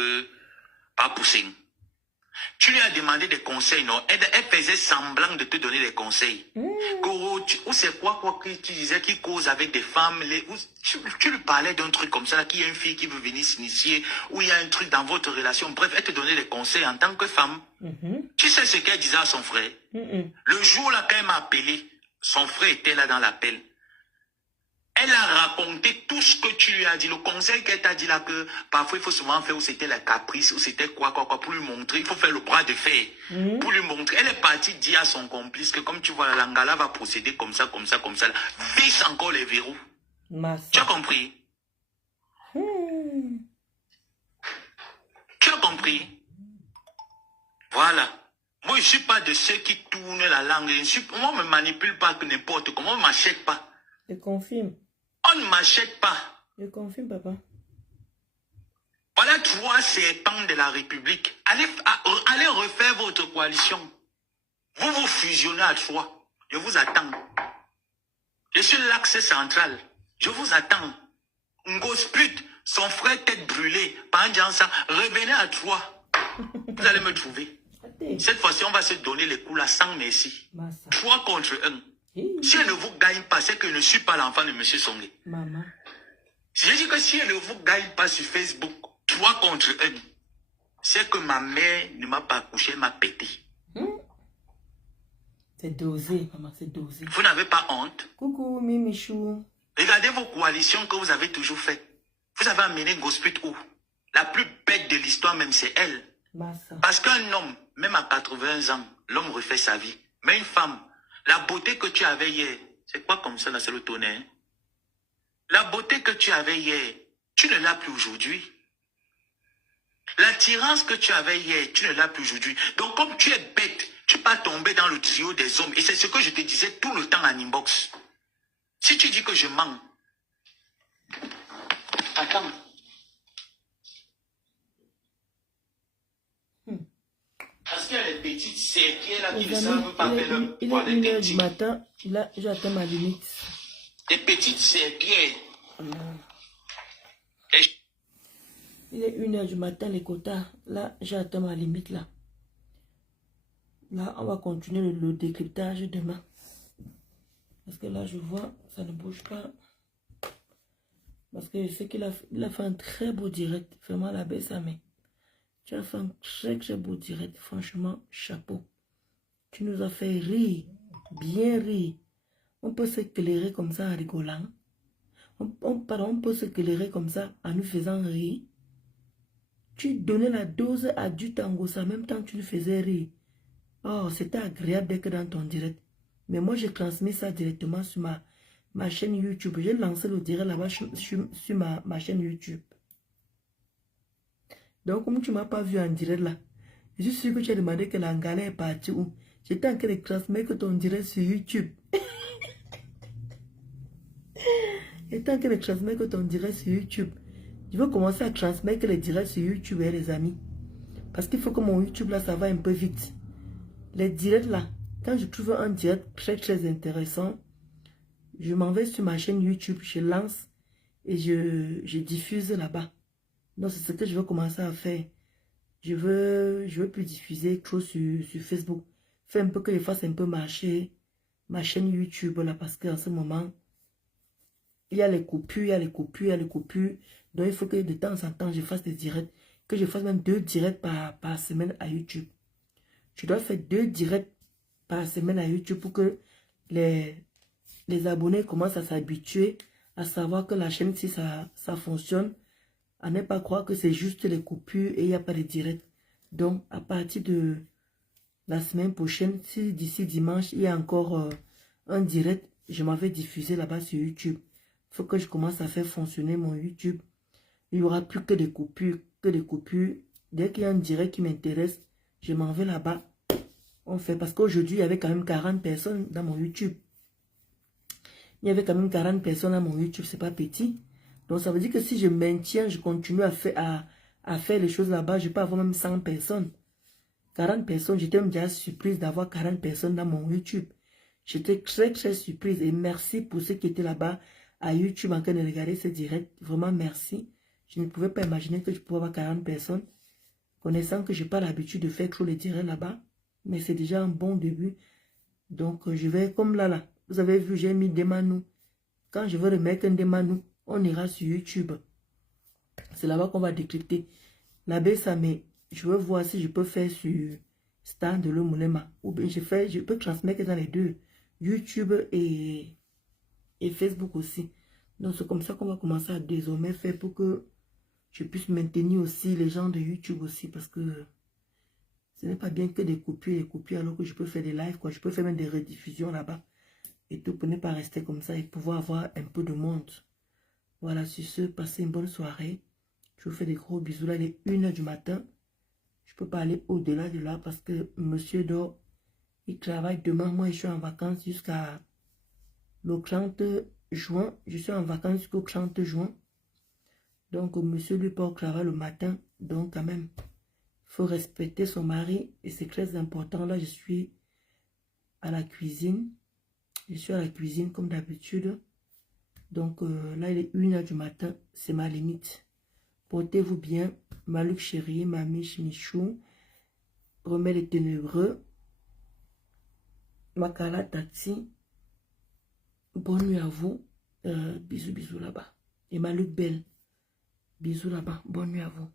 Papoussing? Tu lui as demandé des conseils, non? Elle faisait semblant de te donner des conseils. Ou c'est quoi que tu disais qui cause avec des femmes? Tu lui parlais d'un truc comme ça, qu'il y a une fille qui veut venir s'initier, ou il y a un truc dans votre relation. Bref, elle te donnait des conseils en tant que femme. Tu sais ce qu'elle disait à son frère? Le jour là, quand elle m'a appelé, son frère était là dans l'appel. Elle a raconté tout ce que tu lui as dit. Le conseil qu'elle t'a dit là, que parfois il faut souvent faire où c'était la caprice, où c'était quoi, pour lui montrer. Il faut faire le bras de fer. Pour lui montrer. Elle est partie dire à son complice que comme tu vois, la Langala va procéder comme ça. Visse encore les verrous. Tu as compris? Tu as compris? Voilà. Moi, je ne suis pas de ceux qui tournent la langue. Moi, on ne me manipule pas que n'importe comment. On ne m'achète pas. Je confirme. On ne m'achète pas. Je confirme, papa. Voilà 3 serpents de la République. Allez refaire votre coalition. Vous vous fusionnez à 3. Je vous attends. Je suis l'axe central. Je vous attends. Ngosput, son frère tête brûlée. Pendant ça, revenez à 3. Vous allez me trouver. Cette fois-ci, on va se donner les coups là sans merci. 3 contre 1. Si elle ne vous gagne pas, c'est que je ne suis pas l'enfant de M. Songé. Maman. Si je dis que si elle ne vous gagne pas sur Facebook, 3 contre 1, c'est que ma mère ne m'a pas couché, elle m'a pété. C'est dosé, maman, c'est dosé. Vous n'avez pas honte? Coucou, Mimichou. Regardez vos coalitions que vous avez toujours faites. Vous avez amené Ngosput où? La plus bête de l'histoire même, c'est elle. Massa. Parce qu'un homme, même à 80 ans, l'homme refait sa vie. Mais une femme, la beauté que tu avais hier, c'est quoi comme ça là, c'est le tonnerre? La beauté que tu avais hier, tu ne l'as plus aujourd'hui. L'attirance que tu avais hier, tu ne l'as plus aujourd'hui. Donc comme tu es bête, tu vas tomber dans le trio des hommes. Et c'est ce que je te disais tout le temps en inbox. Si tu dis que je mens, attends. Parce qu'il y a les petites serpiers là qui ne savent pas faire leur Il est 1h du matin, là j'atteins ma limite. Des petites serpiers. Il est 1h du matin, les quotas. Là, j'ai atteint ma limite là. Là, on va continuer le décryptage demain. Parce que là, je vois, ça ne bouge pas. Parce que je sais qu'il a fait un très beau direct. Vraiment, la baisse à main. Tu as fait un très très beau direct. Franchement, chapeau. Tu nous as fait rire. Bien rire. On peut s'éclairer comme ça en rigolant. On peut s'éclairer comme ça en nous faisant rire. Tu donnais la dose à du tango, ça en même temps tu nous faisais rire. Oh, c'était agréable d'être dans ton direct. Mais moi, j'ai transmis ça directement sur ma chaîne YouTube. J'ai lancé le direct là-bas sur ma chaîne YouTube. Donc, comme tu ne m'as pas vu en direct là, je suis sûr que tu as demandé que l'Angala est partie où. J'étais en train de transmettre ton direct sur YouTube. J'étais en train de transmettre ton direct sur YouTube. Je veux commencer à transmettre les directs sur YouTube, les amis. Parce qu'il faut que mon YouTube là, ça va un peu vite. Les directs là, quand je trouve un direct très très intéressant, je m'en vais sur ma chaîne YouTube, je lance et je diffuse là-bas. Donc, c'est ce que je veux commencer à faire. Je veux plus diffuser trop sur Facebook. Faire un peu que je fasse un peu marcher ma chaîne YouTube là, parce qu'en ce moment, il y a les coupures, il y a les coupures, il y a les coupures. Donc, il faut que de temps en temps, je fasse des directs. Que je fasse même 2 directs par semaine à YouTube. Je dois faire 2 directs par semaine à YouTube pour que les abonnés commencent à s'habituer à savoir que la chaîne, si ça fonctionne, à ne pas croire que c'est juste les coupures et il n'y a pas de direct. Donc, à partir de la semaine prochaine, si d'ici dimanche, il y a encore un direct, je m'avais diffusé là-bas sur YouTube. Il faut que je commence à faire fonctionner mon YouTube. Il n'y aura plus que des coupures, Dès qu'il y a un direct qui m'intéresse, je m'en vais là-bas. On fait, parce qu'aujourd'hui, il y avait quand même 40 personnes dans mon YouTube. Il y avait quand même 40 personnes dans mon YouTube, c'est pas petit. Donc, ça veut dire que si je maintiens, je continue à faire les choses là-bas, je peux avoir même 100 personnes. 40 personnes, j'étais même déjà surprise d'avoir 40 personnes dans mon YouTube. J'étais très, très surprise. Et merci pour ceux qui étaient là-bas à YouTube en train de regarder ce direct. Vraiment, merci. Je ne pouvais pas imaginer que je pouvais avoir 40 personnes. Connaissant que je n'ai pas l'habitude de faire trop les directs là-bas. Mais c'est déjà un bon début. Donc, je vais comme là. Vous avez vu, j'ai mis des manous. Quand je veux remettre un des manous, on ira sur YouTube. C'est là-bas qu'on va décrypter. La Bessame, je veux voir si je peux faire sur Star de l'Omolema. Ou bien je peux transmettre dans les deux. YouTube et Facebook aussi. Donc c'est comme ça qu'on va commencer à désormais faire pour que je puisse maintenir aussi les gens de YouTube aussi. Parce que ce n'est pas bien que des coupures alors que je peux faire des lives, quoi. Je peux faire même des rediffusions là-bas. Et tout pour ne pas rester comme ça et pouvoir avoir un peu de monde. Voilà, sur ce, passez une bonne soirée. Je vous fais des gros bisous. Là, il est 1h du matin. Je ne peux pas aller au-delà de là parce que monsieur dort. Il travaille demain. Moi, je suis en vacances jusqu'à le 30 juin. Je suis en vacances jusqu'au 30 juin. Donc, monsieur lui part au travail le matin. Donc, quand même, il faut respecter son mari. Et c'est très important. Là, je suis à la cuisine. Je suis à la cuisine comme d'habitude. Donc, là, il est 1h du matin. C'est ma limite. Portez-vous bien. Malouk chérie, Mamiche Michou. Remets les ténébreux. Makala Tati. Bonne nuit à vous. Bisous, bisous là-bas. Et Malouk Belle. Bisous là-bas. Bonne nuit à vous.